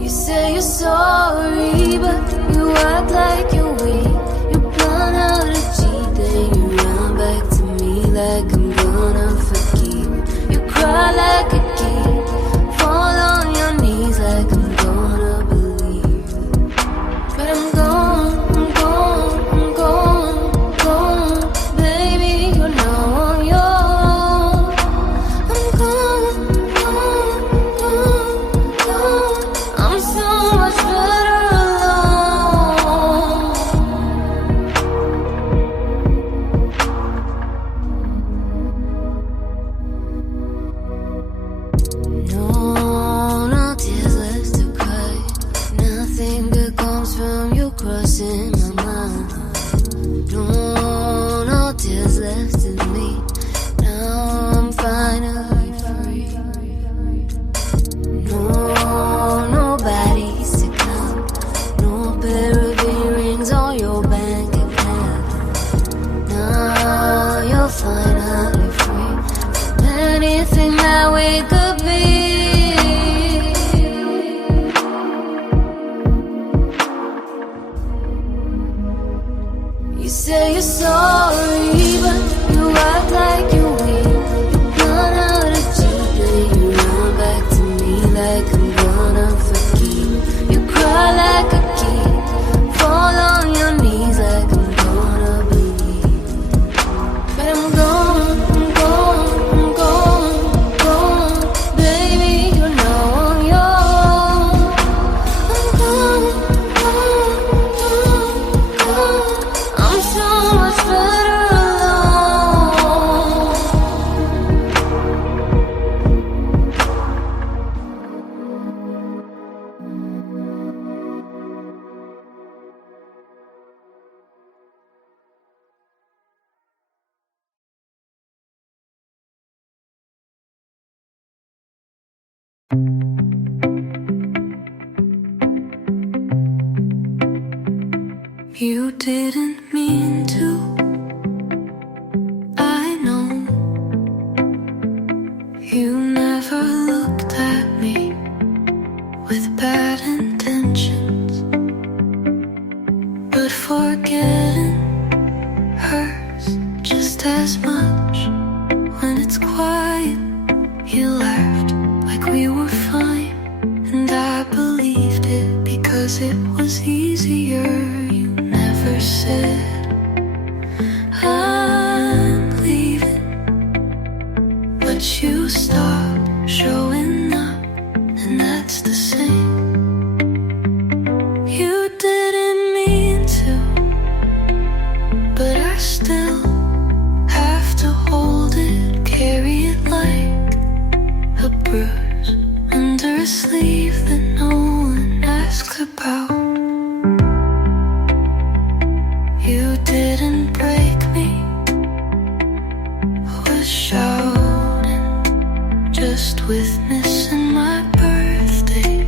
You say you're sorry, but you act like you're weak. You plan how to cheat, then you run back to me like I'm gonna forgive. You cry like a kid, fall on your knees like I'm gonna believe. But I'm gone, I'm gone, I'm gone, gone. Baby, you're now on your own. I'm gone, gone, gone, gone. I'm so much better alone. No, no tears left to cry. Nothing good comes from you crossing my mind. No, no tears left in me. Now I'm finally free. No, nobody's to come. No pair of earrings on your bank account. Now you're finally free from anything that we could be. You say you're sorry, but you act like you're weak. You plan how to cheat, then you run back to me like I'm gonna forgive. You cry like a kid, fall on your knees like I'm gonna believe. But I'm gone, I'm gone, I'm gone, gone. Baby, you're now on your own. I'm gone, gone, gone, gone. I'm so much better alone. You didn't mean to, I know. You never looked at me with bad intentions, but forgetting hurts just as much. When it's quiet, you laughed like we were fine, and I believed it because it was easier. You never said I'm leaving, but you stopped showing up, and that's the same. You didn't mean to, but I still have with missing my birthday,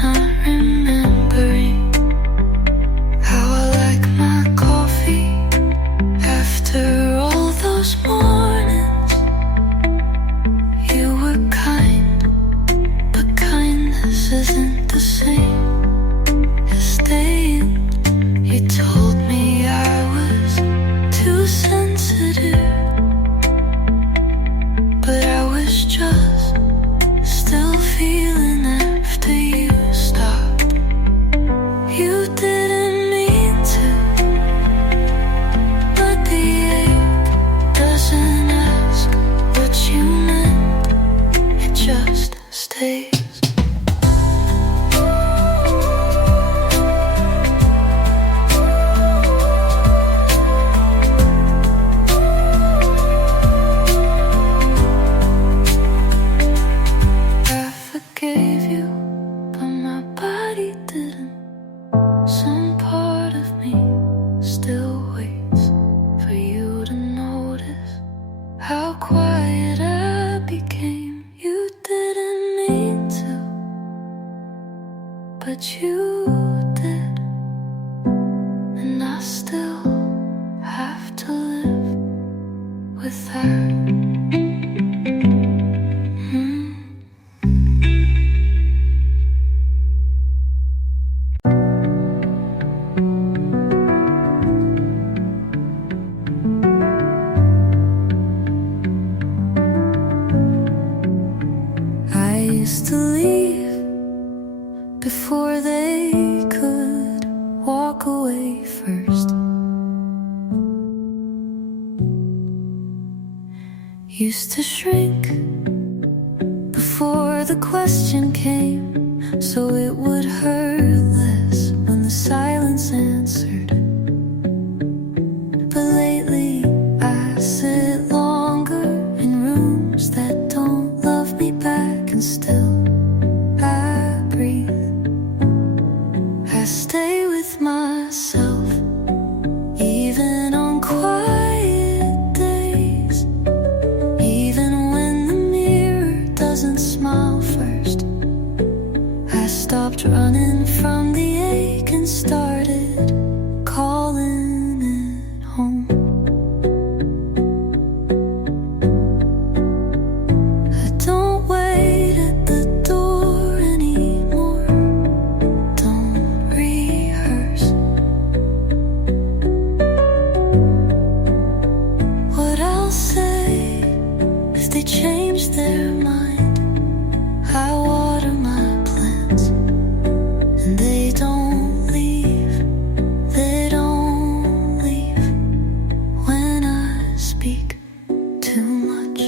not remembering how I like my coffee after all those mornings. You were kind, but kindness isn't the same as staying. You told me I was too sensitive, but I was just still feeling after you stopped. You didn't mean to, but the ache doesn't ask what you meant, it just stays. I forgave you, but my body didn't. Some part of me still waits for you to notice how quiet I became. You didn't mean to, but you did, and I still have to live with that. I used to leave before they could walk away first. Used to shrink before the question came, so it would hurt less when the silence answered. But lately I sit longer in rooms that don't love me back, and still I breathe. I stay with myself, even on quiet days, even when the mirror doesn't smile first. I stopped running from the ache and started calling it home. I don't wait at the door anymore, don't rehearse what I'll say if they change their mind. I water my plants, and they don't leave, they don't leave when I speak too much.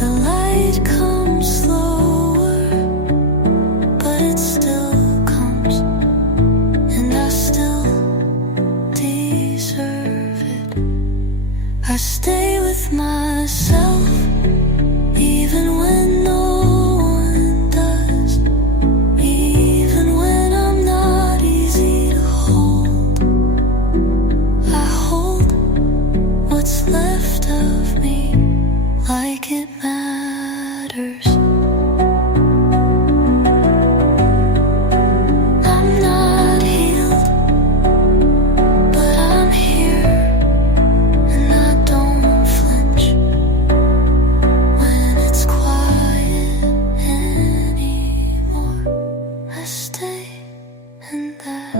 The light comes slower, but it still comes, and I still deserve it. I stay with myself, even when no one does, even when I'm not easy to hold. I hold what's left of me like it matters. I'm not healed, but I'm here, and I don't flinch when it's quiet anymore. I stay, and that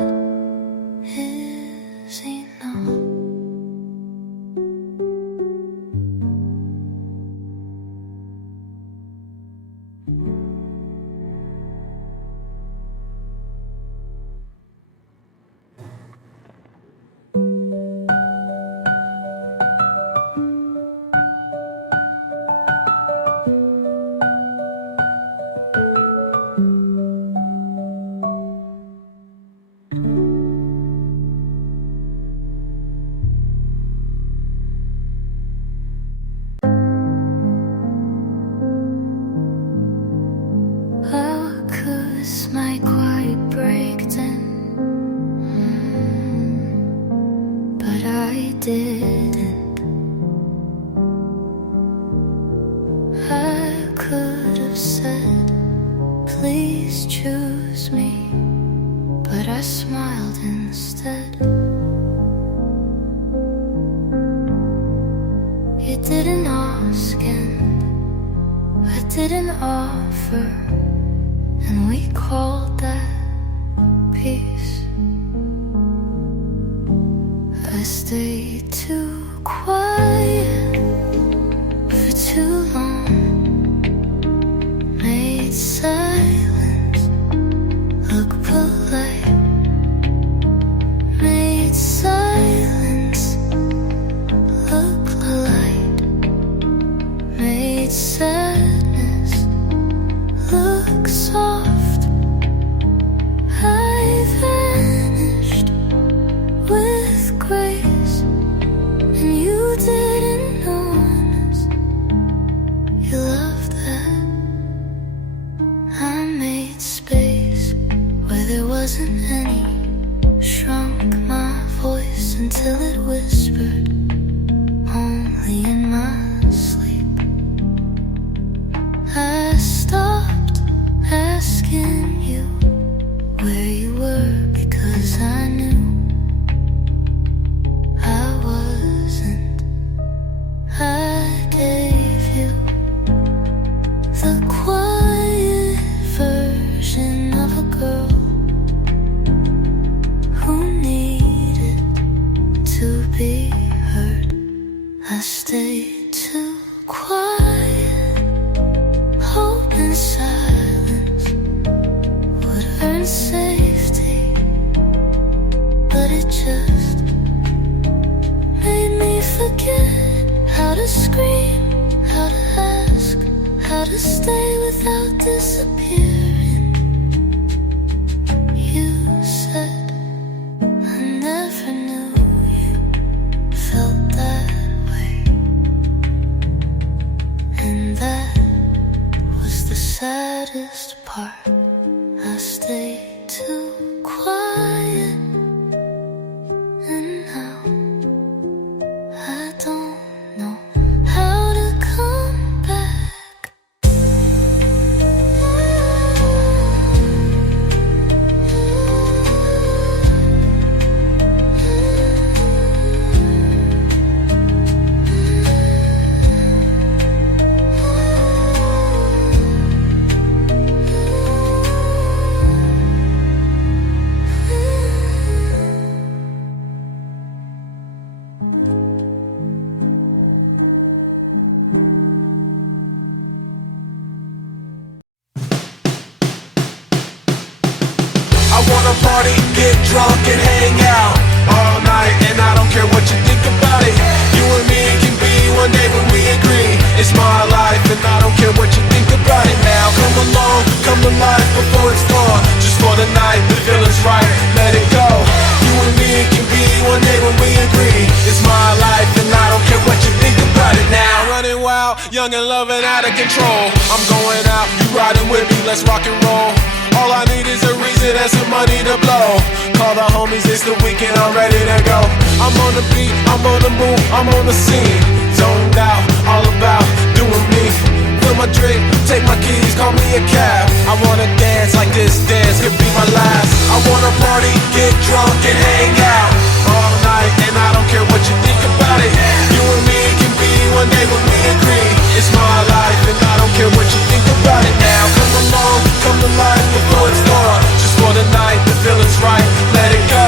is enough. didn't. didn't offer, and we called that peace. I stayed too quiet for too long, made silence look polite, made silence look polite, made sadness look soft. I vanished with grace, and you didn't notice. You loved that. I made space where there wasn't any, shrunk my voice until it whispered only in my sleep. I stopped asking you where you were, because I knew I wasn't. I gave you the quiet version of a girl who needed to be heard. I stayed too quiet, hoping silence would earn safety, but it just made me forget how to scream, how to ask, how to stay without disappearing. You said I never knew you felt that way, and that was the saddest part. I stayed too quiet, and now I don't know how to come back. I wanna party, get drunk and hang out all night, and I don't care what you think about it. You and me can be one day when we agree. It's my life and I don't care what you think about it now. Come along, come to life before it's gone. Just for the night, the feeling's right, let it go. You and me can be one day when we agree. It's my life and I don't care what you think about it now. Running wild, young and loving, out of control. I'm going out, you riding with me, let's rock and roll. All I need is a reason and some money to blow. Call the homies, it's the weekend, I'm ready to go. I'm on the beat, I'm on the move, I'm on the scene. Zoned out, all about doing me. Fill my drink, take my keys, call me a cab. I wanna dance like this dance could be my last. I wanna party, get drunk and hang out all night, and I don't care what you think about it. You and me can be one day when we agree. It's my life and I don't care what you think about it now. Come along, come to life before it's gone. Just for the night, the feeling's right, let it go.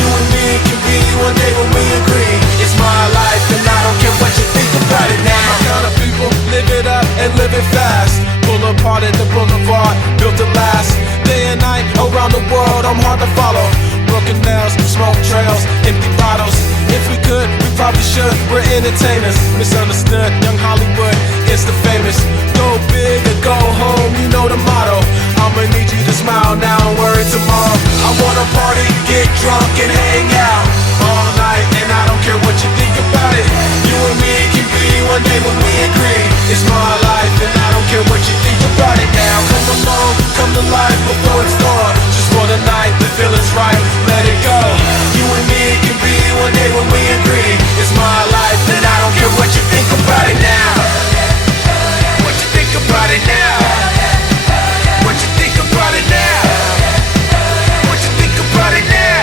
You and me can be one day when we agree. It's my life and I don't care what you think about it now. My kind of people live it up and live it fast. Pull apart at the boulevard, built to last. Day and night around the world, I'm hard to follow. Broken nails, smoke trails, empty bottles. If we could, we probably should. We're entertainers, misunderstood, young Hollywood, it's the famous. Go big or go home, you know the motto. I'ma need you to smile now and worry tomorrow. I wanna party, get drunk and hang out all night, and I don't care what you think about it. You and me can be one day when we agree. It's my life and I don't care what you think about it now. Come along, come to life before it's gone. Just for the night, the feeling's right, let it go. You and me can be one day when we agree. It's my life and I don't care what you think about it now. What you think about it now? What you think about it now? What you think about it now?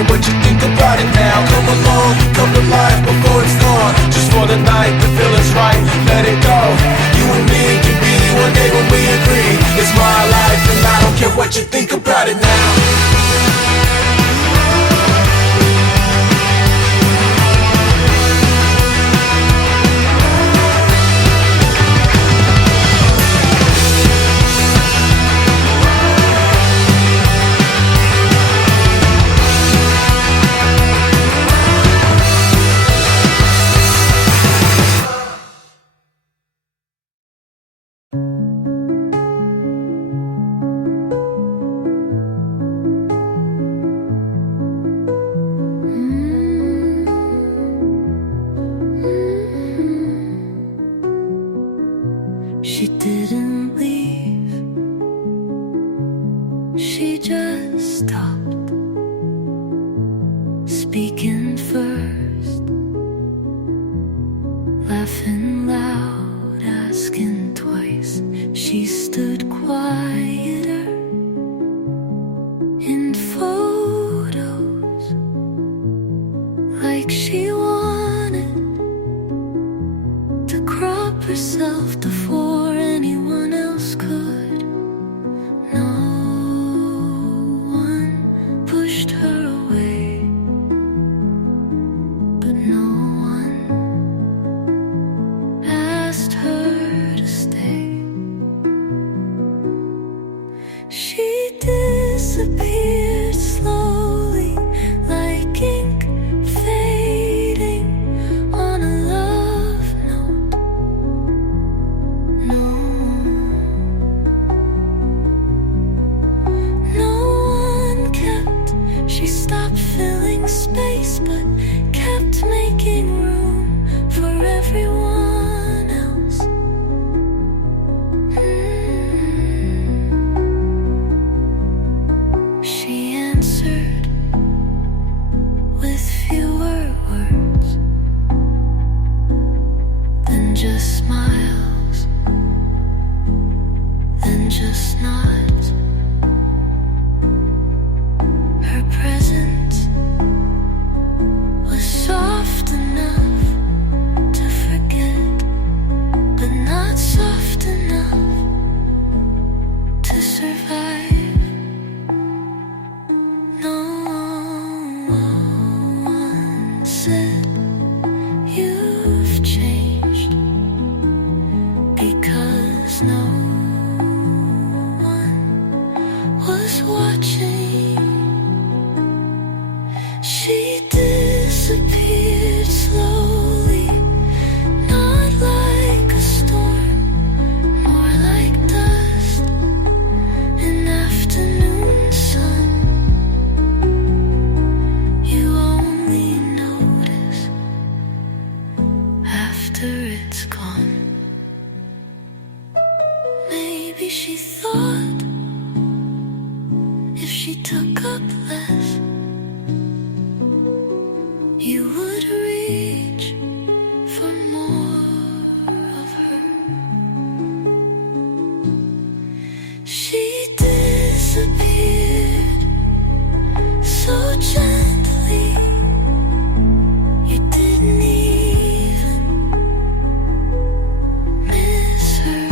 care what you think about it now. Come along, come to life before it's gone. Just for the night, the feeling's right, let it go. You and me can be one day when we agree. It's my life and I don't care what you think about it now. She didn't leave, she just stopped speaking first, laughing loud, asking twice. She stood quieter in photos, like she wanted to crop herself before anyone else could. No one pushed her away, but no one asked her to stay. She disappeared slowly, like ink fading on a love note. No one kept. She stopped filling space, but kept making room for everyone else. She answered with fewer words than just smiles, than just nods. Her presence was soft enough to forget, but not soft enough to survive. No one said you've changed, because no one was watching. She disappeared slowly, not like a storm, more like dust in afternoon sun. You only notice after it's gone. Maybe she thought if she took up less, you would reach for more of her. She disappeared so gently, you didn't even miss her.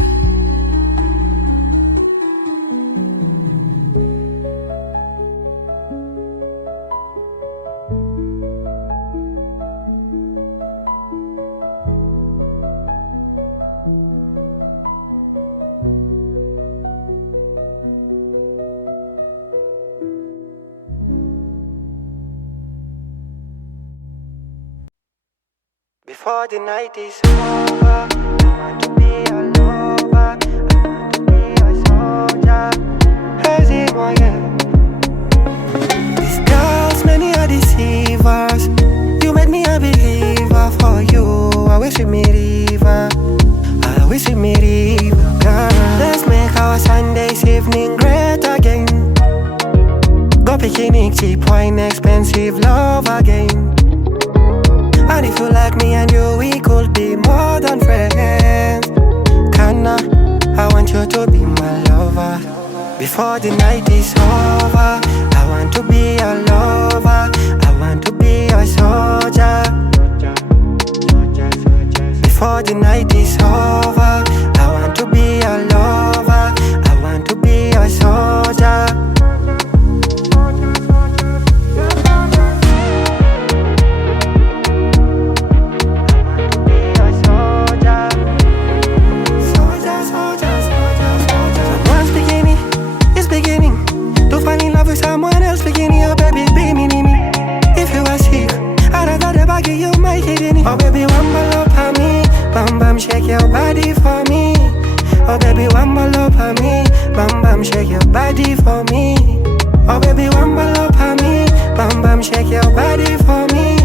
Before the night is over, I want to be all over. I want to be a soldier. Crazy boy, yeah. These girls, many are deceivers. You made me a believer for you. I wish you me river. I wish you me river, girl. Let's make our Sundays evening great again. Go picnic, cheap wine, expensive love again. And if you like me and you, we could be more than friends. Kinda, I want you to be my lover. Before the night is over, I want to be your lover. I want to be your soldier. Before the night is over, I want to be your lover. I want to be your soldier. Someone else beginning, oh baby, be me. If you are sick, I'd rather never give you my kidney. Oh baby, one ball up on me, bam bam, shake your body for me. Oh baby, one ball up on me, bam bam, shake your body for me. Oh baby, one ball up on me, bam bam, shake your body for me.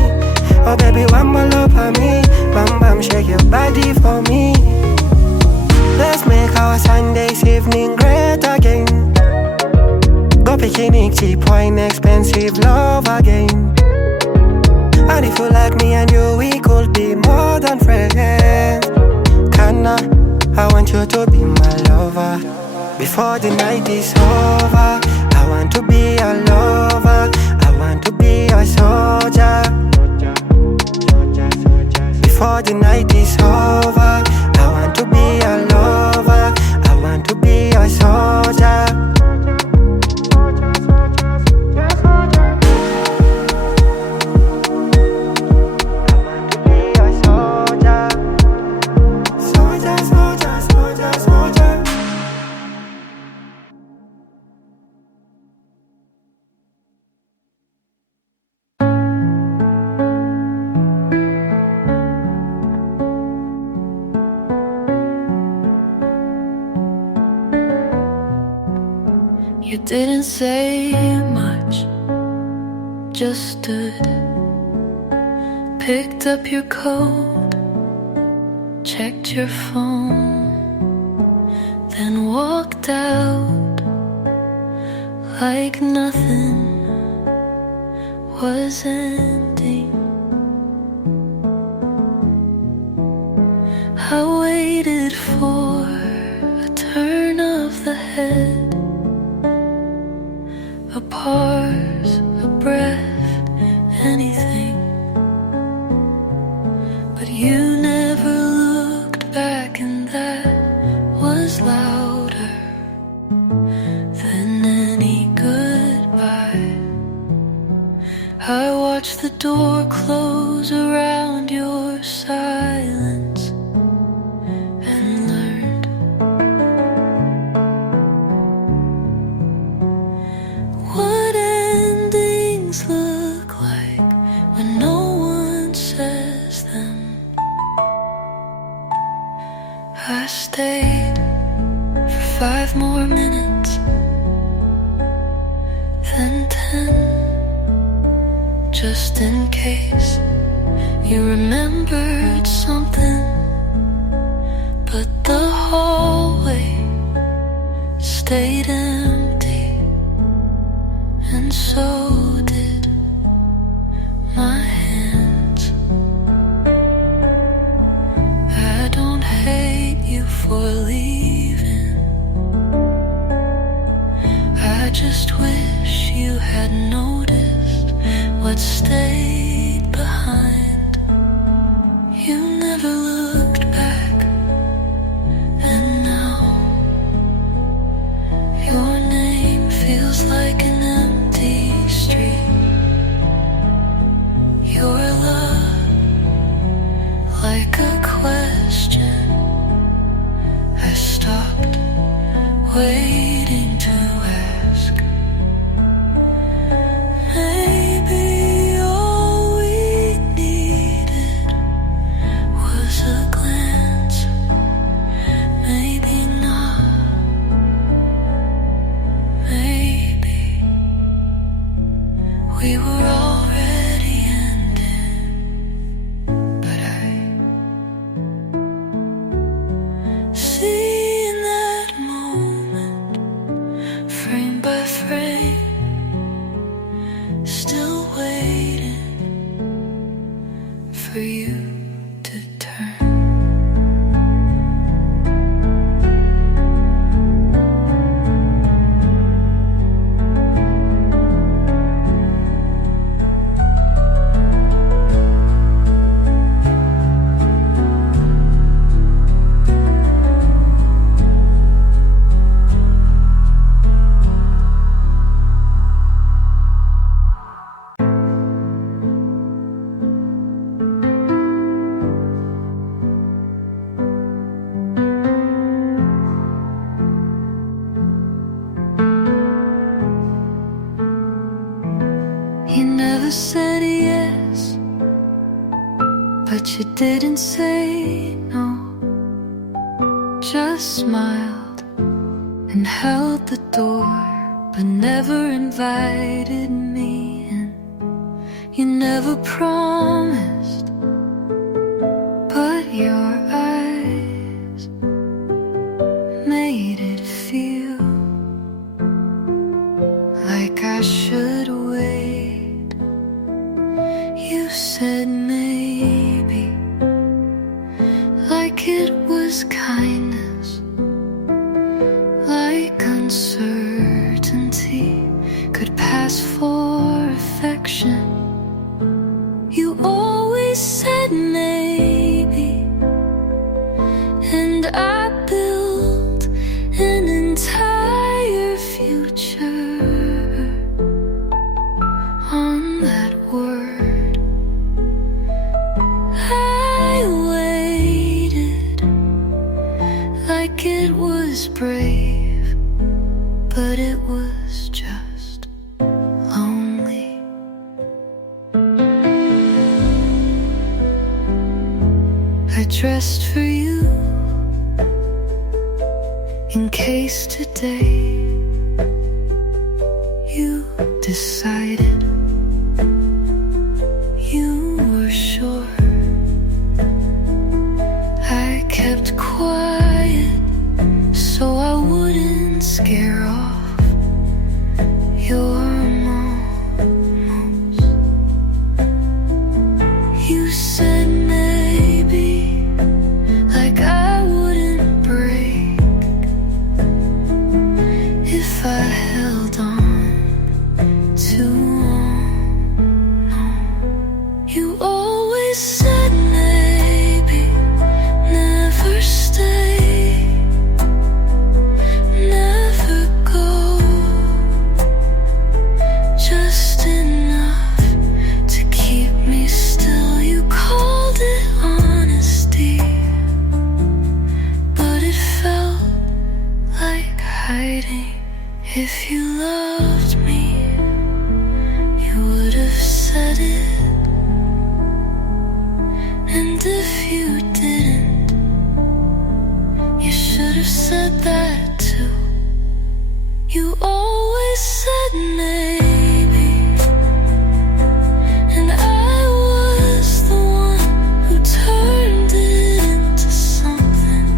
Oh baby, one ball up on me, bam bam, shake your body for me. Let's make our Sunday's evening great again. Go picnic, cheap wine, expensive love again. And if you like me and you, we could be more than friends. Kinda, I want you to be my lover. Before the night is over, I want to be your lover. I want to be your soldier. Before the night is over, I want to be your lover. I want to be your soldier. You didn't say much, just stood, picked up your coat, checked your phone, then walked out like nothing was ending. I waited for a turn of the head, a pause, a breath, anything. But you never looked back, and that was louder than any goodbye. I watched the door close around your silence and learned what endings look like when no one says them. I stayed for 5 more minutes, then 10, just in case you remembered something. But the hallway stayed empty, and so did my hands. I don't hate you for leaving, I just wish you had noticed what stayed behind. You never looked back, and now your name feels like an empty street. Your love like a question I stopped waiting to ask. Maybe all we needed was a glance, maybe not. Maybe we were already ending, but I see in that moment said yes, but you didn't say no. Just smiled and held the door, but never invited me in. You never promised, but your eyes made it feel like I should wait. You said maybe, like it was kindness, like uncertainty could pass for affection. You always said maybe, and I built an entire future on that word. I waited like it was brave, but it was just lonely. I dressed for you in case today you decided you were sure. I kept quiet so I wouldn't scare off your moms. You said maybe, like I wouldn't break if I held on too long. No. You always said maybe, never stay, never go, just enough to keep me still. You called it honesty, but it felt like hiding. If you loved me, you would have said it, and if you didn't, you should have said that too. You always said maybe, and I was the one who turned it into something.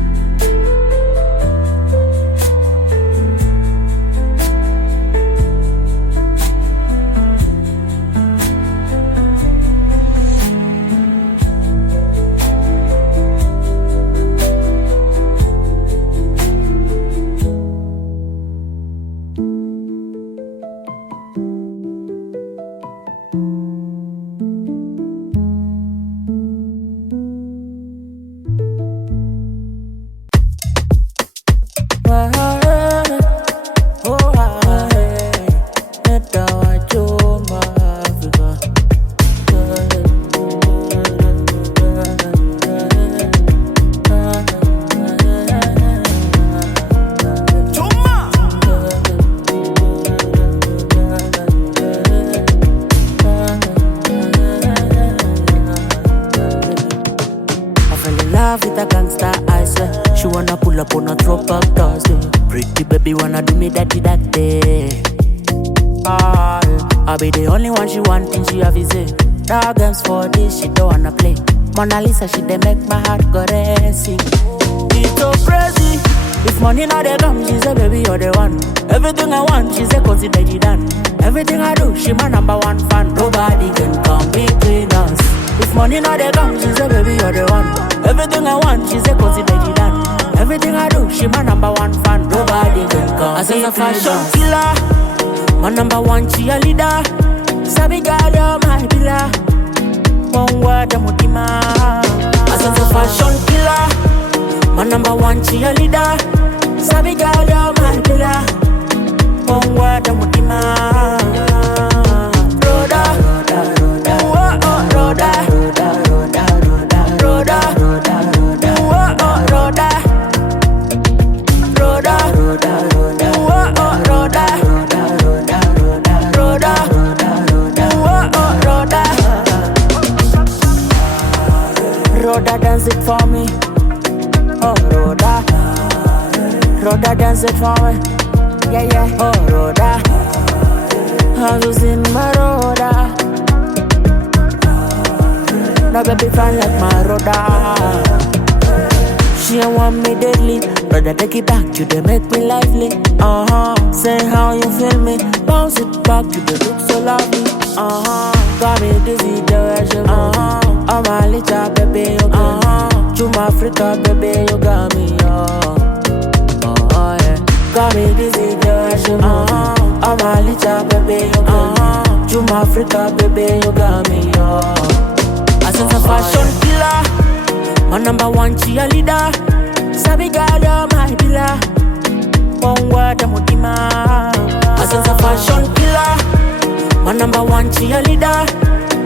With a gangster, I swear. She wanna pull up on a throwback Thursday. Pretty baby wanna do me that day. Ah, yeah. I'll be the only one she want, thing she have is it. Dog games for this, she don't wanna play. Mona Lisa, she dey make my heart go racing. It's so crazy. If money not they come, she say baby you're the one. Everything I want, she say consider it done. Everything I do, she my number one fan. Nobody can come between us. If money not they come, she say baby you're the one. Everything I want, she say consider it done. Everything I do, she my number one fan. Nobody can come. I say a fashion killer, my number one cheerleader. Sabi girl, you're my pillar. One word, I'm Mutima. I say a fashion killer, my number one cheerleader. Sabi girl, you're my pillar. One word, I'm Mutima. Roda, oh oh, Roda, Roda, Roda, oh oh, Roda, Roda, oh oh, Roda, Roda, oh oh, Roda. Rhoda, dance it for me. Yeah, yeah. Oh, Rhoda, have you seen my Rhoda? No baby fine like my Rhoda. She don't want me deadly. Brother, take it back, you they make me lively. Say how you feel me. Bounce it back, you they look so lovely. Got me dizzy, the way you go. Oh my little baby, you got me. Juma Africa, baby, you got me, yeah. Got me dizzy, the way you go. Oh my little baby, you got me. Juma Africa, baby, you got me, I sense a fashion killer. My number one cheerleader. Sabi girl, you're my pillar. One word, I'm with him. I sense a fashion killer. My number one cheerleader.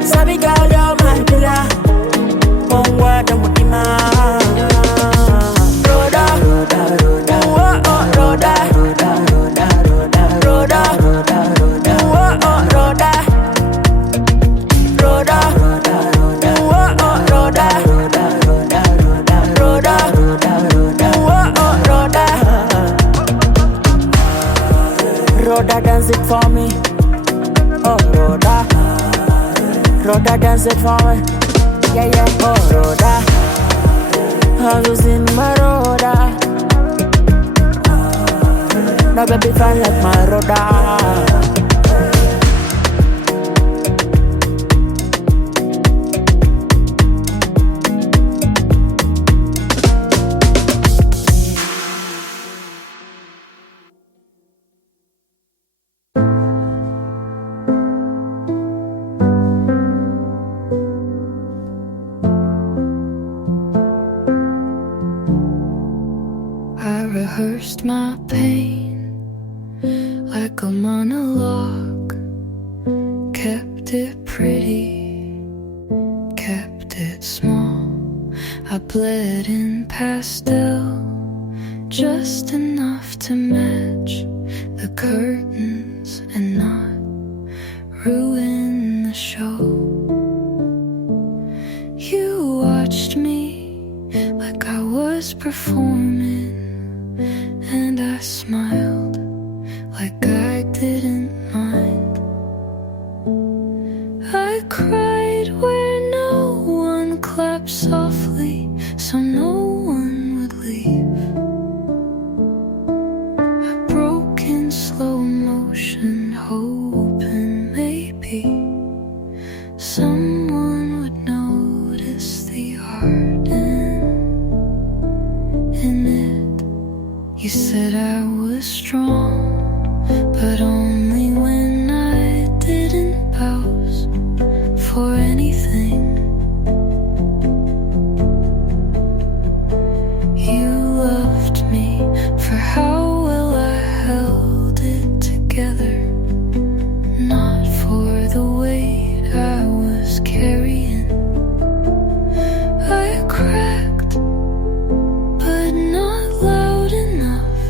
Sabi girl, you're my pillar. One word, I'm with him. Rhoda, Rhoda, Rhoda, oh, oh, Rhoda, Rhoda, Rhoda, Rhoda, Rhoda, Rhoda, oh, oh, Rhoda, Rhoda, Rhoda, Rhoda, oh, oh, Rhoda, Rhoda, Rhoda, Rhoda, Rhoda, Rhoda, oh, oh, Rhoda. Rhoda, dance it for me. Oh, Rhoda, Rhoda, dance it for me. Yeah, yeah. Oh, Rhoda, have you seen my Rhoda? No baby fine like my Rhoda. Rehearsed my pain like a monologue. Kept it pretty, kept it small. I bled in pastel, just enough to match the curtains and not ruin the show. You watched me like I was performing, and I smiled like I didn't mind. I cried where no one clapped softly, so no one would leave. I broke in slow motion, hoping maybe someone would notice the art in it. You said I was strong, but only when I didn't pause for anything. You loved me for how well I held it together, not for the weight I was carrying. I cracked, but not loud enough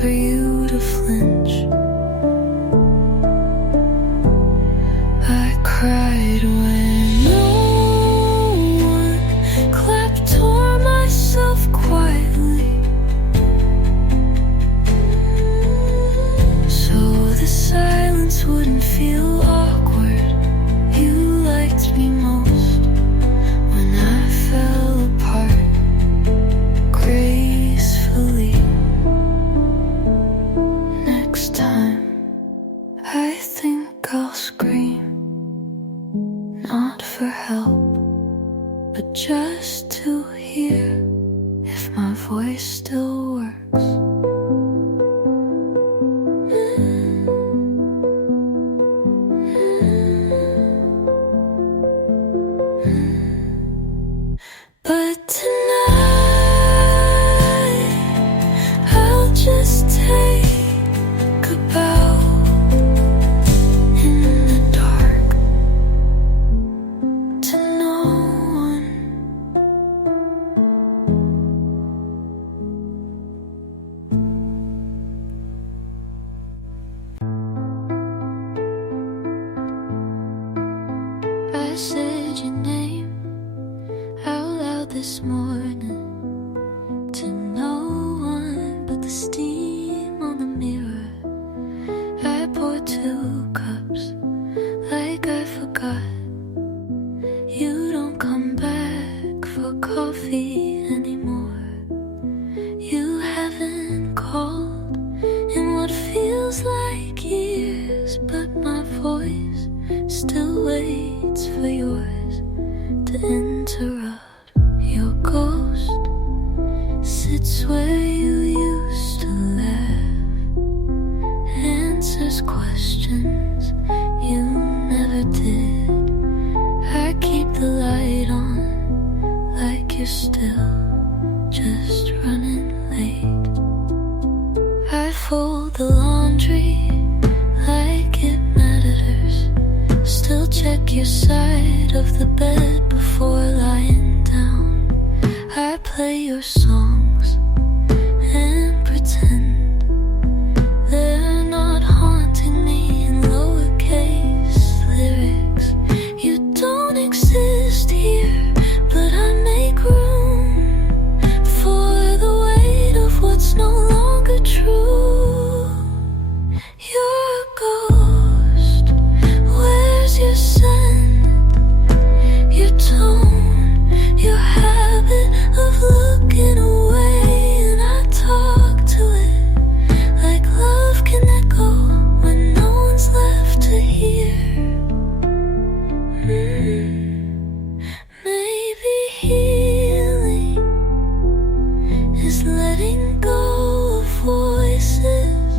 for you to flinch. I cried when no one clapped, tore myself quietly, so the silence wouldn't feel awkward. You liked me most when I fell apart gracefully. Next time, I think I'll scream, not for help, but just to hear if my voice still works. But tonight, I'll just take a bow in the dark to no one. I said your name out loud this morning to no one but the steam waits for yours to interrupt. Your ghost sits where you used to laugh, answers questions you never did. I keep the light on like you're still just running late. I fold the laundry like it matters. Still check your side of the bed before lying down. I play your songs and pretend they're not haunting me in lowercase lyrics. You don't exist here, but I make room for the weight of what's no longer true. You're a ghost. Where's your scent, your tone, your habit of looking away? And I talk to it like love can echo when no one's left to hear. Maybe healing is letting go of voices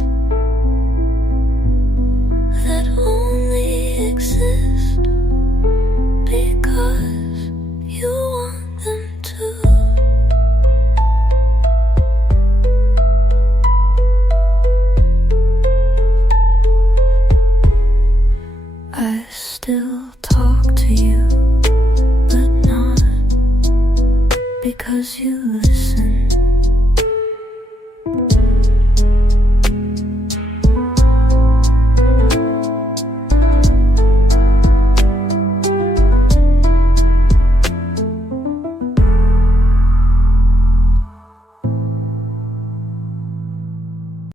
that only exist because you want them to. I still talk to you, but not because you listen.